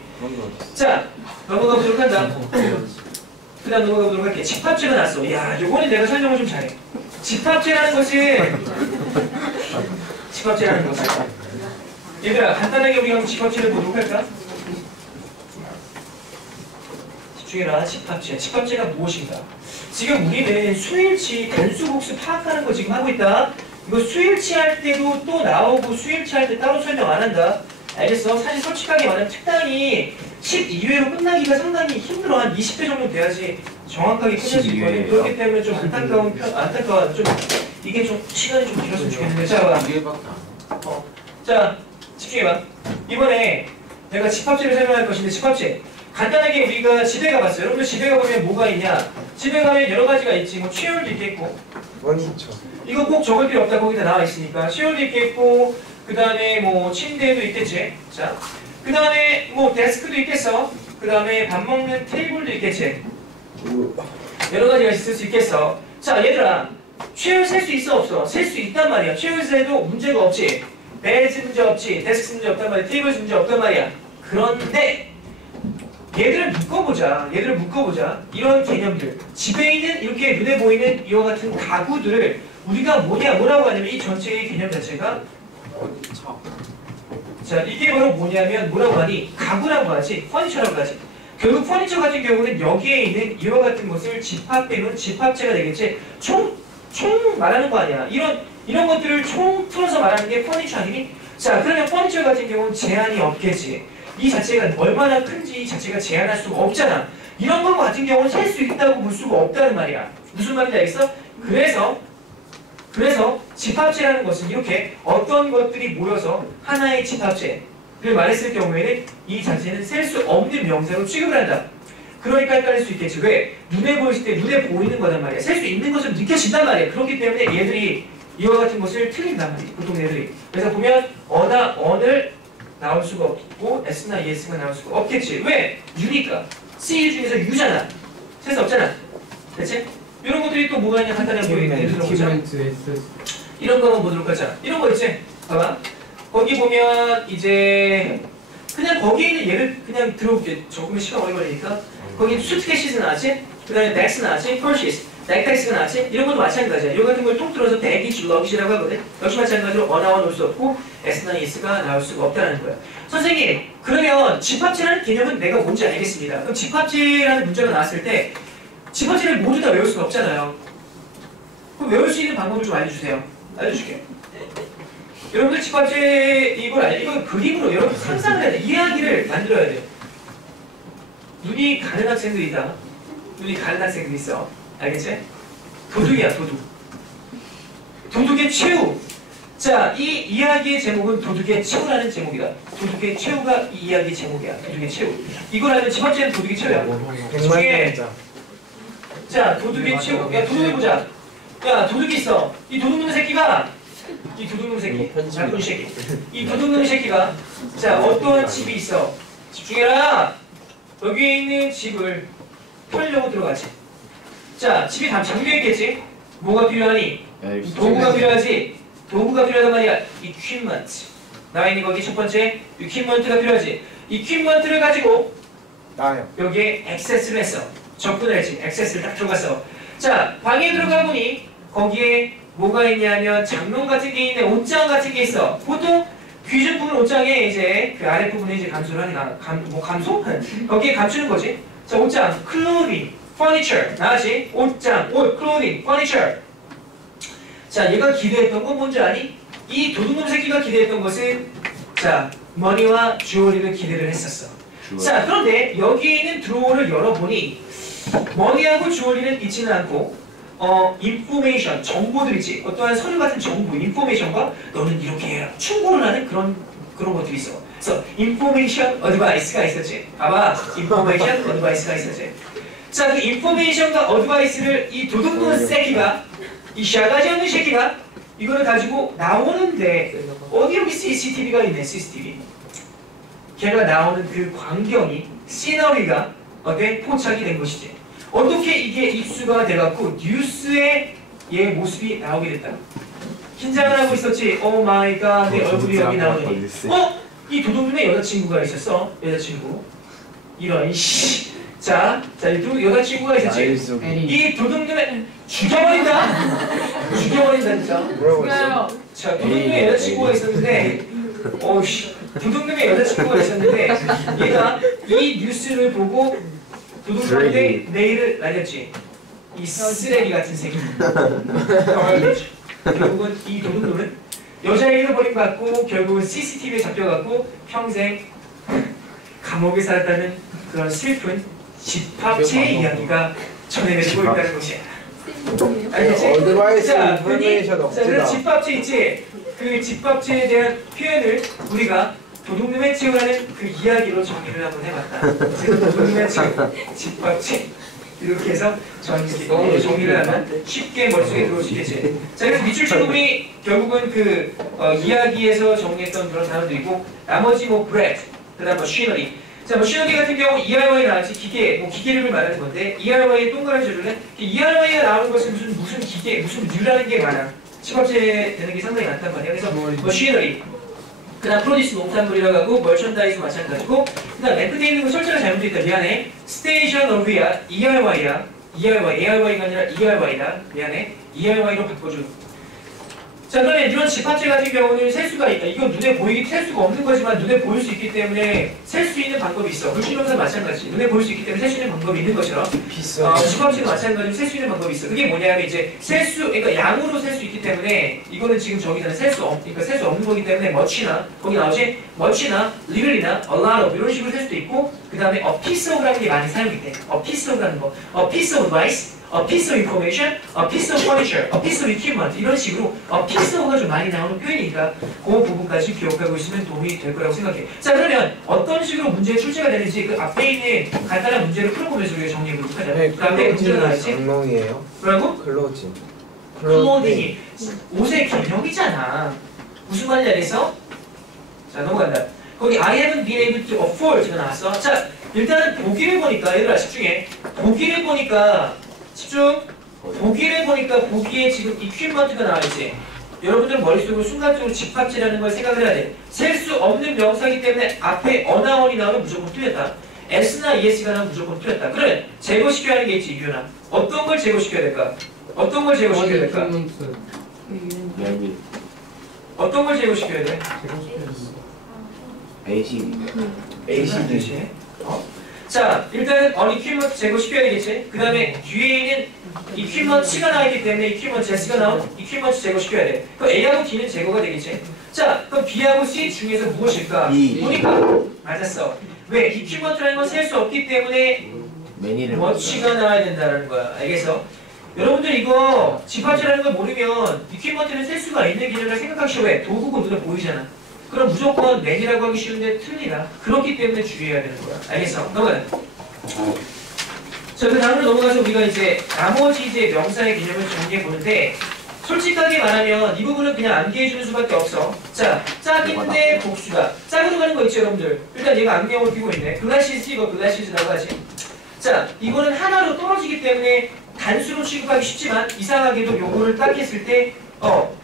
자, 넘어가 보도록 한다. 그 다음 넘어가 보도록 할게. 집합제가 났어. 이야, 요거는 내가 설명을 좀 잘해. 집합제라는 것은 얘들아, 간단하게 우리가 한번 집합제를 보도록 할까? 집중해라. 집합제가 무엇인가? 지금 우리는 수일치 단수복수 파악하는 거 지금 하고 있다. 이거 수일치 할 때도 또 나오고 수일치 할 때 따로 설명 안 한다. 알겠어? 사실 솔직하게 말하면 특강이 12회로 끝나기가 상당히 힘들어. 한 20회 정도 돼야지 정확하게 끝낼 수 있거든. 그렇기 때문에 좀 안타까워. 좀 이게 좀 시간이 좀 길었으면 좋겠는데. 자, 집중해봐. 이번에 내가 집합제를 설명할 것인데 집합제. 간단하게 우리가 집에 가봤어요. 여러분들 집에 가보면 뭐가 있냐? 집에 가면 여러 가지가 있지. 뭐 취열도 있겠고. 원인처. 이거 꼭 적을 필요 없다. 거기다 나와 있으니까. 취열도 있겠고, 그 다음에 뭐 침대도 있겠지. 자, 그 다음에 뭐 데스크도 있겠어. 그 다음에 밥 먹는 테이블도 있겠지. 여러 가지가 있을 수 있겠어. 자, 얘들아, 취열 셀 수 있어 없어? 셀 수 있단 말이야. 취열 세도 문제가 없지. 베드 문제 없지. 데스크 문제 없단 말이야. 테이블 문제 없단 말이야. 그런데 얘들을 묶어보자. 이런 개념들. 집에 있는 이렇게 눈에 보이는 이와 같은 가구들을 우리가 뭐라고 하냐면 이 전체의 개념 자체가 자, 이게 바로 뭐냐면 뭐라고 하니? 가구라고 하지. 퍼니처라고 하지. 결국 퍼니처 같은 경우는 여기에 있는 이와 같은 것을 집합되면 집합제가 되겠지. 총 말하는 거 아니야. 이런 것들을 총 풀어서 말하는 게 퍼니처 아니니? 자, 그러면 퍼니처 같은 경우는 제한이 없겠지. 이 자체가 얼마나 큰지 이 자체가 제한할 수가 없잖아. 이런 것 같은 경우는 셀 수 있다고 볼 수가 없다는 말이야. 무슨 말인지 알겠어? 그래서 집합제라는 것은 이렇게 어떤 것들이 모여서 하나의 집합제를 말했을 경우에는 이 자체는 셀 수 없는 명사로 취급을 한다. 그러니까 헷갈릴 수 있겠지. 왜? 눈에 보일 때 눈에 보이는 거단 말이야. 셀 수 있는 것처럼 느껴진단 말이야. 그렇기 때문에 얘들이 이와 같은 것을 틀린단 말이야. 보통 얘들이. 그래서 보면 어늘 나올 수가 없고 S나 ES가 나올 수가 없겠지. 왜? U니까. C 중에서 U잖아. 셀 수 없잖아. 그렇지? 이런 것들이 또 뭐가 있냐 간단하게 예를 들어보자. 이런 거 한번 보도록 하자. 이런 거 있지? 봐봐. 거기 보면 이제 그냥 거기에 있는 예를 그냥 들어볼게. 적으면 시간 오래 걸리니까. 거기 수트케이스 나왔지? 그 다음에 백스 나왔지? 펄시스. 백팩스가 나왔지? 이런 것도 마찬가지야. 이 같은 걸 통틀어서 백이지, 러기지라고 하거든. 역시 마찬가지로 어나와 놓을 수 없고 S나 ES가 나올 수가 없다는 거야. 선생님, 그러면 집합제라는 개념은 내가 뭔지 알겠습니다. 그럼 집합제라는 문제가 나왔을 때 집합제를 모두 다 외울 수가 없잖아요. 그럼 외울 수 있는 방법을 좀 알려주세요. 알려줄게요. 여러분들 집합제 이걸 그림으로 여러분 상상을 해야 돼. 이야기를 만들어야 돼요. 눈이 가는 학생들이 있다. 눈이 가는 학생들이 있어. 알겠지? 도둑이야, 도둑. 도둑의 최후. 자, 이 이야기의 제목은 도둑의 최후라는 제목이다. 도둑의 최후가 이 이야기의 제목이야. 도둑의 최후. 이걸 알면 집합제는 도둑의 최후야. 중에 자, 도둑의 최후. 야, 도둑 해보자. 야, 도둑이 있어. 이 도둑놈 새끼가 이 도둑놈 새끼. 나쁜 새끼. 이 도둑놈 새끼가 자, 어떠한 집이 있어. 집중해라. 여기에 있는 집을 털려고 들어가지. 자, 집이 다 잠겨 있겠지? 뭐가 필요하니? 도구가 필요하지. 도구가 필요하단 말이야. equipment. 나와 있는 거기 첫 번째 equipment가 필요하지. equipment를 가지고 나요. 여기에 액세스를 했어. 접근을 했지. 액세스를 딱 들어갔어. 자, 방에 들어가 보니 거기에 뭐가 있냐면 장롱 같은 게 있네. 옷장 같은 게 있어. 보통 귀중품은 옷장에 이제 그 아랫부분에 이제 감소를 하니까 감소? 거기에 감추는 거지. 자, 옷장, clothing, furniture. 나지? 옷장, 옷, clothing, furniture. 자, 얘가 기대했던 건 뭔지 아니? 이 도둑놈 새끼가 기대했던 것은 자, 머니와 주얼리를 기대를 했었어. 자, 그런데 여기에 있는 드로어를 열어보니 머니하고 주얼리는 있지는 않고 인포메이션, 정보들 있지. 어떠한 서류 같은 정보, 인포메이션과 너는 이렇게 해라. 충고를 하는 그런 것들이 있어. 그래서 인포메이션 어드바이스가 있었지. 봐봐, 인포메이션 어드바이스가 있었지. 자, 그 인포메이션과 어드바이스를 이 도둑놈 새끼가 이 샤가지 없는 새끼가 이거를 가지고 나오는데 어디 여기 CCTV가 있네. CCTV. 걔가 나오는 그 광경이 시너리가 어때? 포착이 된 것이지. 어떻게 이게 입수가 돼갖고 뉴스에 얘 모습이 나오게 됐다. 긴장을 하고 있었지. 오 마이 갓, 내 얼굴이 여기 나오더니 이 도둑놈의 여자친구가 있었어. 여자친구. 이런 씨. 자, 이 여자친구가 있었지. 이 도둑놈의 죽여버린다. 죽여버린다 진짜. 죽여요. 자, 도둑놈의 여자친구가 있었는데, 도둑놈의 여자친구가 있었는데, 얘가 이 뉴스를 보고 도둑놈의 내일을 날렸지. 이 쓰레기 같은 새끼. 결국은 이 도둑놈은 여자애를 버림받고 결국은 CCTV에 잡혀갖고 평생 감옥에 살았다는 그런 슬픈 집합체의 이야기가 전해내고 있다는 것이야. 알겠지? 어드바이스 자, 인포메이션 자, 그래서 집합체 있지? 그 집합체에 대한 표현을 우리가 도둑놈의 최후라는 그 이야기로 정리를 한번 해봤다. 그래서 도둑놈의 최후, 집합체 이렇게 해서 정리를 하면 쉽게 머릿속에 들어올 수 있겠지. 자, 그래서 밑줄 친구분이 결국은 그 이야기에서 정리했던 그런 단어들이고 나머지 뭐 bread, 그 다음 machinery. 자, machinery 같은 경우 ERY 나왔지. 기계, 기계를 말하는 건데 ERY에 동그라미 쳐줄래? ERY가 나오는 것은 무슨 기계, 무슨 류라는 게 많아. 집합체 되는 게 상당히 많단 말이야. 그래서 machinery. 그 다음 프로듀스 농산물이라고 하고 멀천다이즈 마찬가지고 그 다음 램프에 있는 거 설정이 잘못되어 있다. 미안해. 스테이셔너리야. ERY야. ARY가 아니라 ERY다. 미안해. ERY로 바꿔줘. 자, 그러면 이런 집합체 같은 경우는 셀 수가 있다. 이건 눈에 셀 수가 없는 거지만 눈에 보일 수 있기 때문에 셀 수 있는 방법이 있어. 물질명사 마찬가지. 눈에 보일 수 있기 때문에 셀 수 있는 방법이 있는 것처럼 집합체도 마찬가지로 셀 수 있는 방법이 있어. 그게 뭐냐면 이제 그러니까 양으로 셀 수 있기 때문에 이거는 지금 저기잖아. 그러니까 셀 수 없는 거기 때문에 much나 거기 나오지? much나 little이나 a lot of 이런 식으로 셀 수도 있고 그 다음에 a piece of라는 게 많이 사용이 돼. a piece of라는 거. a piece of advice. a piece of information, a piece of furniture, a piece of equipment 이런 식으로 a piece of가 좀 많이 나오는 표현이니까 그 부분까지 기억하고 있으면 도움이 될 거라고 생각해. 자, 그러면 어떤 식으로 문제의 출제가 되는지 그 앞에 있는 간단한 문제를 풀어보면서 우리가 정리해 보도록 하자. 그 앞에 문제가 나왔지? 장롱이에요. 뭐라고? 클로징. 클로딩이 옷의 개념이잖아. 무슨 말인지 알겠어? 자, 넘어간다. 거기 I haven't been able to afford가 나왔어. 자, 일단은 보기를 보니까 얘들아 집중해. 보기를 보니까 집중. 보기를 보니까 보기에 지금 equipment가 나와있지. 여러분들 머릿속으로 순간적으로 집합체라는 걸 생각을 해야 돼. 셀 수 없는 명사이기 때문에 앞에 어나원이 나오면 무조건 틀렸다. S나 ES가 나오면 무조건 틀렸다. 그러면 제거시켜야 하는 게 있지, 유연아. 어떤 걸 제거시켜야 될까? 어떤 걸 제거시켜야 될까? 어떤 걸 제거시켜야 돼? AC. AC. 자, 일단은 equipment 제거시켜야 되겠지? 그 다음에 뒤에 있는 equipment가 나있기 때문에 equipment가 나온 equipment 제거시켜야 돼. 그럼 A하고 D는 제거가 되겠지? 자, 그럼 B하고 C 중에서 무엇일까? B. 보니까 맞았어. 왜? equipment라는 건 셀 수 없기 때문에 매니를 much가 나와야 된다는 거야. 알겠어? 여러분들 이거 집합체라는 걸 모르면 equipment는 셀 수가 있는 개념이라 생각하기 쉬워. 왜? 도구고 눈에 보이잖아. 그럼 무조건 man이라고 하기 쉬운데 틀리다. 그렇기 때문에 주의해야 되는 거야. 알겠어? 넘어가. 자, 그 다음으로 넘어가서 우리가 이제 나머지 이제 명사의 개념을 정리해 보는데 솔직하게 말하면 이 부분은 그냥 암기해 주는 수밖에 없어. 자, 짝인데 복수다. 짝으로 가는 거 있죠, 여러분들? 일단 얘가 악명을 띄고 있네. 글라시스 이거 글라시스라고 하지. 자, 이거는 하나로 떨어지기 때문에 단수로 취급하기 쉽지만 이상하게도 요거를 딱 했을 때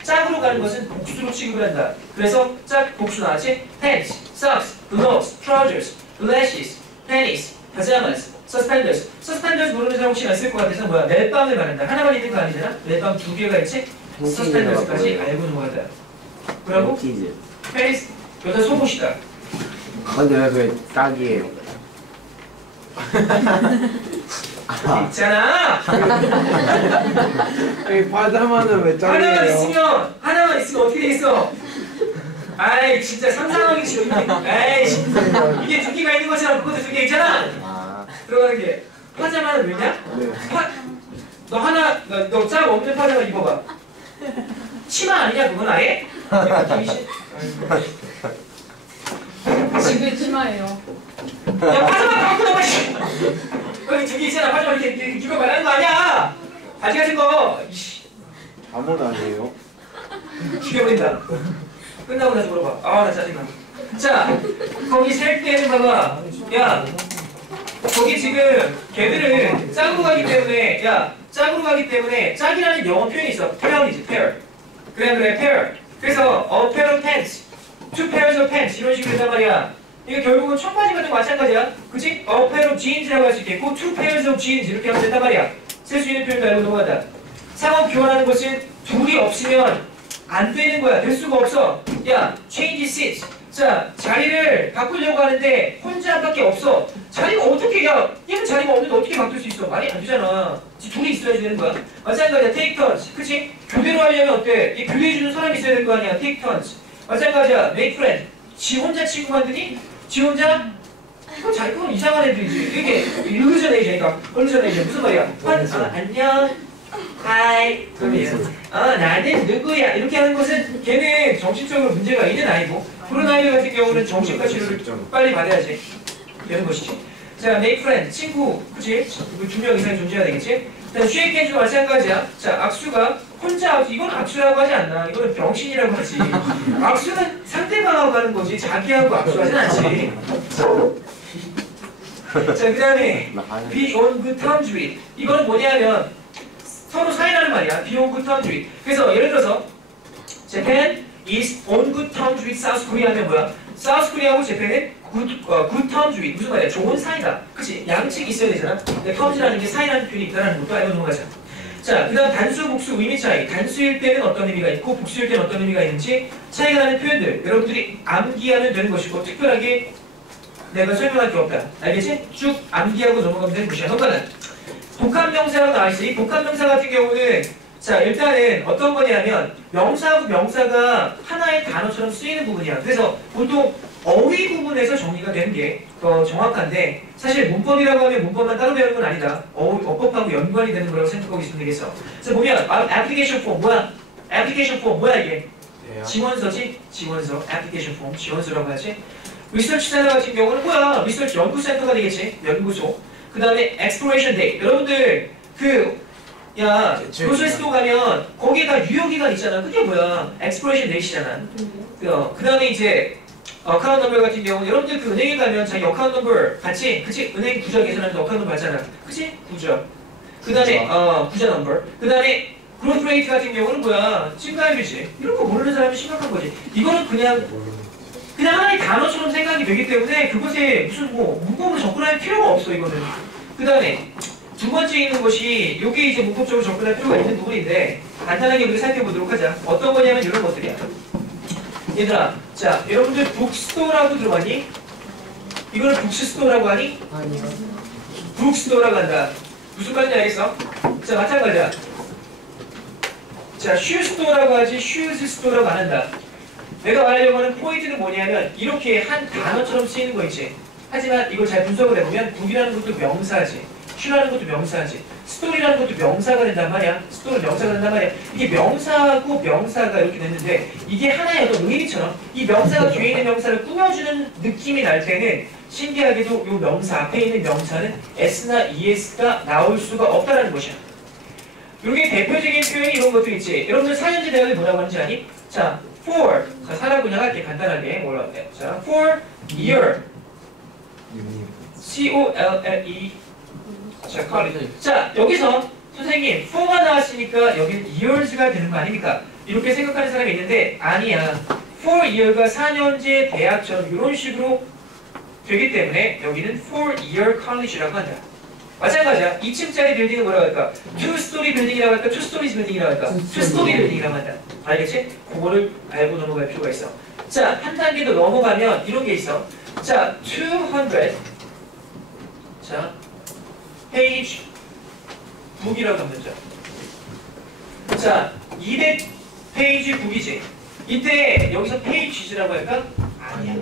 짝으로 가는 것은 복수로 취급을 한다. 그래서 짝 복수 나왔지? pants, socks, gloves, trousers, glasses, panties, pajamas, suspenders. suspenders 모르는 사람 혹시 있을 것 같아서 뭐야? 멜빵을 말한다. 하나만 있는 거 아니잖아? 멜빵 두 개가 있지? suspenders까지 알고 넘어간다. 뭐라고? 치즈. panties, 여자 속옷이다. 근데 왜 그게 딱이에요? 있잖아! 바다만은 왜 하나만 있으면 어떻게 되겠어? 아이 진짜 상상하기 싫어. 에이 이게 두 개가 있는 것처럼 그것도 두 개 있잖아. 아, 들어가는 게 파자마는 왜냐? 너 하나 너 짝 없는 파자마 입어봐. 치마 아니냐 그건 아예? 지금 치마예요. 야 파자마 갖고 나와. 여기 두 개 있잖아. 파자마 이렇게 이거 말하는 거 아니야? 바지 같은 거. 잠은 아니에요? 죽여버린다. 끝나고 나서 물어봐. 아, 나 짜증나. 자, 거기 셀 때는 봐봐. 야, 거기 지금 걔들은 짝으로 가기 때문에, 짝으로 가기 때문에 짝이라는 영어 표현이 있어. pair이지, pair. 그래, pair. 그래서 a pair of pants, two pairs of pants 이런 식으로 했단 말이야. 이게 결국은 청바지 같은 거 마찬가지야. 그치? a pair of jeans라고 할 수 있겠고, two pairs of jeans 이렇게 하면 된단 말이야. 쓸 수 있는 표현도 알고 넘어간다. 상호 교환하는 것은 둘이 없으면 안 되는 거야. 될 수가 없어. 야, change seats. 자, 자리를 바꾸려고 하는데 혼자밖에 없어. 자리가 어떻게, 얘는 자리가 없는데 어떻게 바꿀 수 있어? 말이 안 되잖아. 둘이 있어야지 되는 거야. 마찬가지야, take turns. 그치? 교대로 하려면 어때? 이 교대해주는 사람이 있어야 될 거 아니야. take turns. 마찬가지야, make friend. 지 혼자 친구 만드니? 지 혼자? 그건 이상한 애들이지. 이게 illusionation이니까. illusionation. 무슨 말이야? 안녕. 하이 그러면 나는 누구야 이렇게 하는 것은 걔는 정신적으로 문제가 있는 아이고 그런 아이들 같은 경우는 정신과 치료를 빨리 받아야지 되는 것이지. 자, make friend 친구 그치? 두 명 이상이 존재해야 되겠지? 자, shake hands도 마찬가지야. 자, 악수가 혼자 악수 이건 악수라고 하지 않나. 이거는 병신이라고 하지. 악수는 상대방하고 하는 거지 자기하고 악수하진 않지. 자, 그 다음에 be on good terms with 이거는 뭐냐면 서로 사이라는 말이야. be on good terms with. 그래서 예를 들어서 Japan is on good terms with South Korea 하면 뭐야? South Korea하고 Japan은 good terms with. 무슨 말이야? 좋은 사이다. 그치? 양측이 있어야 되잖아. 근데 terms라는 게 사이라는 표현이 있다는 것도 알고 넘어가자. 자, 그 다음 단수, 복수, 의미 차이. 단수일 때는 어떤 의미가 있고 복수일 때는 어떤 의미가 있는지 차이가 나는 표현들 여러분들이 암기하면 되는 것이고 특별하게 내가 설명할 게 없다. 알겠지? 쭉 암기하고 넘어가면 되는 것이야. 넘어가는 복합명사라고 나와있어. 이 복합명사 같은 경우는 자 일단은 어떤 거냐면 명사하고 명사가 하나의 단어처럼 쓰이는 부분이야. 그래서 보통 어휘 부분에서 정리가 되는 게 더 정확한데 사실 문법이라고 하면 문법만 따로 배우는 건 아니다. 어법하고 연관이 되는 거라고 생각하고 있으면 되겠어. 그래서 보면 애플리케이션 폼 뭐야? 애플리케이션 폼 뭐야 이게? 지원서지? 지원서. 애플리케이션 폼 지원서라고 하지. 리서치 센터 같은 경우는 뭐야? 리서치 연구센터가 되겠지? 연구소. 그 다음에 exploration day. 여러분들 교수에서 가면 거기에다 유효기간 있잖아. 그게 뭐야? exploration day시잖아. 그 다음에 이제 어카운트 넘버 같은 경우는 여러분들 그 은행에 가면 자기 어카운트 넘버 받지? 그치? 은행 부자 계산하는데 어카운트 넘버 받잖아. 그치? 부자. 그 다음에 부자 넘버. 그 다음에 그로스 레이트 같은 경우는 뭐야? 증가율이지. 이런 거 모르는 사람이 심각한 거지. 이거는 그냥 하나의 단어처럼 생각이 되기 때문에 그것에 무슨 문법으로 접근할 필요가 없어 이거는. 그 다음에 두 번째 있는 것이 이게 이제 문법적으로 접근할 필요가 있는 부분인데 간단하게 우리 살펴보도록 하자. 어떤 거냐면 이런 것들이야. 얘들아, 자 여러분들 북스토어라고 들어봤니? 이거는 북스토어라고 하니? 아니요. 북스토어라고 한다. 무슨 말인지 알겠어? 자, 마찬가지야. 자, 슈스토어라고 하지 슈즈스토어라고 안 한다. 내가 말하려고 하는 포인트는 뭐냐면 이렇게 한 단어처럼 쓰이는 거 있지. 하지만 이걸 잘 분석을 해보면 북이라는 것도 명사지, 슈라는 것도 명사지, 스토리라는 것도 명사가 된단 말이야. 스토리 명사가 된단 말이야. 이게 명사하고 명사가 이렇게 됐는데 이게 하나의 어떤 의미처럼 이 명사가 뒤에 있는 명사를 꾸며주는 느낌이 날 때는 신기하게도 이 명사 앞에 있는 명사는 s나 es가 나올 수가 없다는 것이야. 이게 대표적인 표현이 이런 것도 있지. 여러분들 4년제 대학을 뭐라고 하는지 아니? 자, for. 자, 사라고 그냥 할게. 간단하게. 뭐라고 해? 자, for year. C-O-L-L-E. 자, college. 자, 여기서 선생님, for가 나왔으니까 여기는 years가 되는 거 아닙니까? 이렇게 생각하는 사람이 있는데 아니야. for year가 4년제 대학처럼 이런 식으로 되기 때문에 여기는 for year college라고 한다. 마찬가지야. 2층짜리 빌딩은 뭐라고 할까? two story 빌딩이라고 할까? two stories 빌딩이라고 할까? two story 빌딩이라고 한다. 알겠지? 그거를 알고 넘어갈 필요가 있어. 자, 한 단계 더 넘어가면 이런 게 있어. 자, 200. 자, page 9이라고 하면 되죠. 자, 200 페이지 9이지. 이때 여기서 pages라고 할까? 아니야.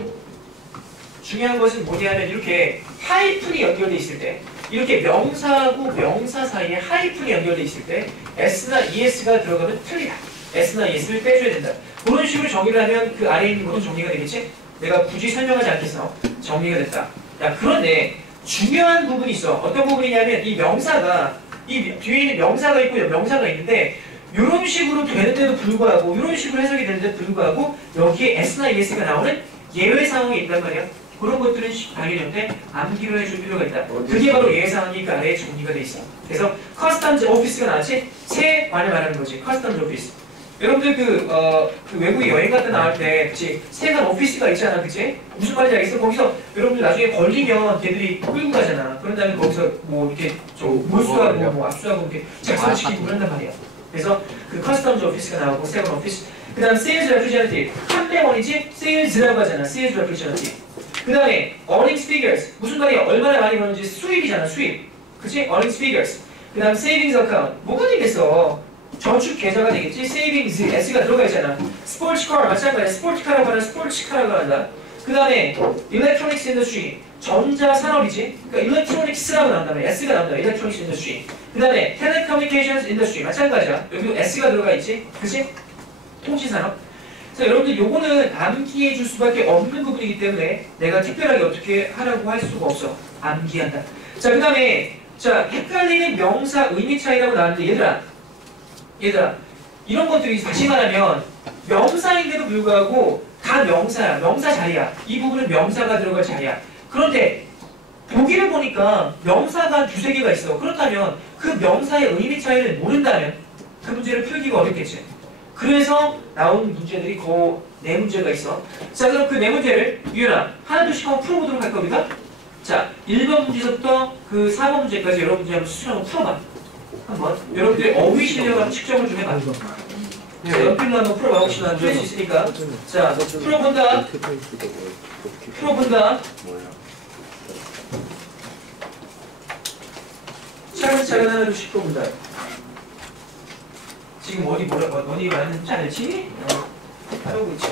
중요한 것은 뭐냐면 이렇게 하이픈이 연결돼 있을 때, 이렇게 명사하고 명사 사이에 하이픈이 연결돼 있을 때 s나 es가 들어가면 틀리다. s나 es를 빼줘야 된다. 그런 식으로 정의를 하면 그 아래에 있는 것도 정리가 되겠지? 내가 굳이 설명하지 않겠어. 정리가 됐다. 야, 그런데 중요한 부분이 있어. 어떤 부분이냐면 이 명사가, 이 뒤에 있는 명사가 있고 명사가 있는데 이런 식으로 되는데도 불구하고, 이런 식으로 해석이 되는데도 불구하고 여기에 s나 es가 나오는 예외 상황이 있단 말이야. 그런 것들은 당연히 암기를 해줄 필요가 있다. 그게 바로 예외 상황이 그 아래에 정리가 돼 있어. 그래서 커스텀즈 오피스가 나왔지? 새 관을 말하는 거지. 커스텀즈 오피스. 여러분들 그 외국에 여행 갔다 나올 때, 그치? 세관 오피스가 있잖아, 그치? 무슨 말인지 알겠어? 거기서 여러분들 나중에 걸리면 걔들이 끌고 가잖아. 그런 다음에 거기서 뭐 이렇게 좀 몰수하고 뭐 압수하고 이렇게 작성시키고 그런단 말이야. 그래서 그 커스텀즈 오피스가 나오고 세관 오피스. 그 다음 세일즈 레프리저너티브. 판매원이지? 세일즈라고 하잖아. 세일즈 레프리저너티브. 그 다음에 earnings figures. 무슨 말이야? 얼마나 많이 버는지 수입이잖아, 수입. 그치? earnings figures. 그 다음 savings account. 뭐가 되겠어? 저축 계좌가 되겠지? savings, s가 들어가 있잖아. 스포츠카, 마찬가지야. 스포츠카라고 하는 스포츠카라고 한다. 그 다음에 electronics industry. 전자산업이지? 그러니까 electronics라고 나온다면 s가 나온다. electronics industry. 그 다음에 telecommunications industry. 마찬가지야. 여기도 s가 들어가 있지? 그치? 통신산업. 자, 여러분들 요거는 암기해 줄 수밖에 없는 부분이기 때문에 내가 특별하게 어떻게 하라고 할 수가 없어. 암기한다. 자, 그 다음에 자, 헷갈리는 명사 의미 차이라고 나왔는데 얘들아 이런 것들이 다시 말하면 명사인데도 불구하고 다 명사야. 명사 자리야. 이 부분은 명사가 들어갈 자리야. 그런데 보기를 보니까 명사가 두세 개가 있어. 그렇다면 그 명사의 의미 차이를 모른다면 그 문제를 풀기가 어렵겠지. 그래서 나온 문제들이 그 네 문제가 있어. 자, 그럼 그 네 문제를 유연아 하나둘씩 한번 풀어보도록 할 겁니다. 자, 1번 문제부터 그 4번 문제까지 여러분들이 한번 수술 한번 풀어봐. 한번 여러분들의 어휘 실력을 한번 측정을 좀 해봐. 자, 연필로 한번 풀어봐. 혹시나 풀 수 있으니까. 자, 풀어본다. 풀어본다. 차근차근 하나둘씩 풀어본다. 지금 어디 어디 말하는지 알지? 하고 있지?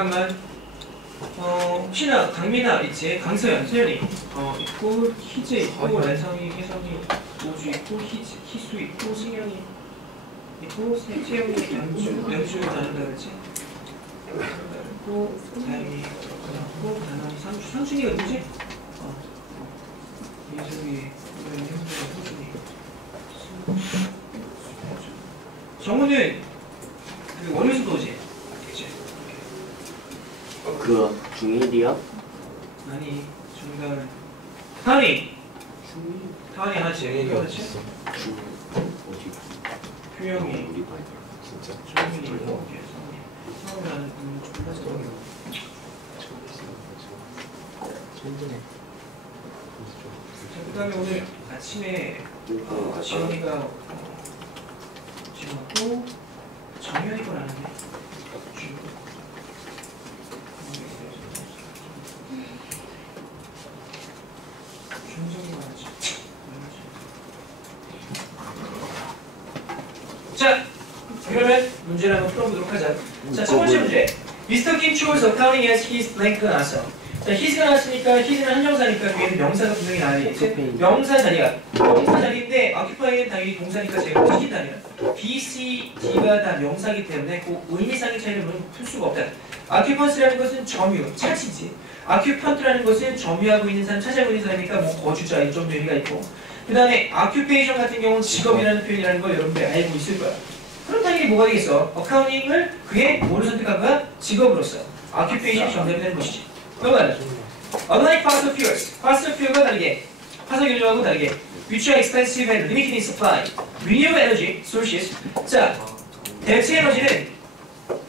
잠깐만. 혹시나 강민아 있지? 강서연, 서연이 있고 희재 있고 랜성이, 혜성이, 우주 있고 희수 있고 승현이 있고 세영이, 양주 나눈다 그랬지? 있고 다영이 있고 다나이, 상준이가 누구지? 예술이, 호준이, 정우는 그 원효수 도지? 그치? 그 중1이요? 아니 중간 타원이 하나 재능이 그렇지? 없어. 어디? 규영이 우리 반 진짜. 조용히 성우라는 졸라 저기 자, 그 다음에 오늘 아침에 지원이가 지원하고 정현이 걸 아는데 준성이가 알지. 자, 그러면 문제를 한번 풀어보도록 하자. 자, 첫 번째 문제. Mr. Kim chose accounting as his blank가 나왔어. 자, his가 나왔으니까 his는 한정사니까 뒤에는 명사가 분명히 나와야겠지. 명사 자리야. 명사 자리인데 occupy는 당연히 동사니까 제가 시킨다면 B, C, D가 다 명사기 때문에 그 의미상의 차이를 풀 수가 없다. occupancy라는 것은 점유, 차지지. occupant라는 것은 점유하고 있는 사람, 차지하고 있는 사람이니까 뭐 거주자 이 정도 의미가 있고. 그 다음에 occupation 같은 경우는 직업이라는 표현이라는 걸 여러분들 알고 있을 거야. 그럼 당연히 뭐가 되겠어? 어카운팅을 그의 뭐를 선택한 거야? 직업으로서. occupation이 정답이 되는 것이지. 넘어가자. Unlike fossil fuels, fossil fuel과 다르게, 화석연료하고 다르게, which are expensive and limited in supply, renewable energy sources. 자, 대체 에너지는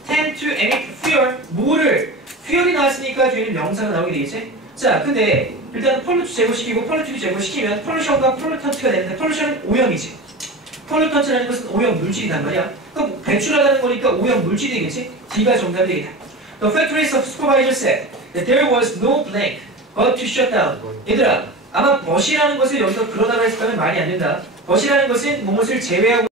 tend to emit fuel, 뭐를? fuel이 나왔으니까 뒤에는 명사가 나오게 되겠지? 자, 근데 일단 폴루트 제거시키고 폴루트를 제거시키면 폴루션과 폴루턴트가 되는데 폴루션은 오염이지. 폴루턴트라는 것은 오염 물질이란 말이야. 그럼 배출하다는 거니까 오염 물질이 되겠지? D가 정답이 되겠다. The factories of supervisor said that there was no blank but to shut down. 얘들아, 아마 but이라는 것을 여기서 그러다가 했을 거면 말이 안 된다. but이라는 것은 무엇을 제외하고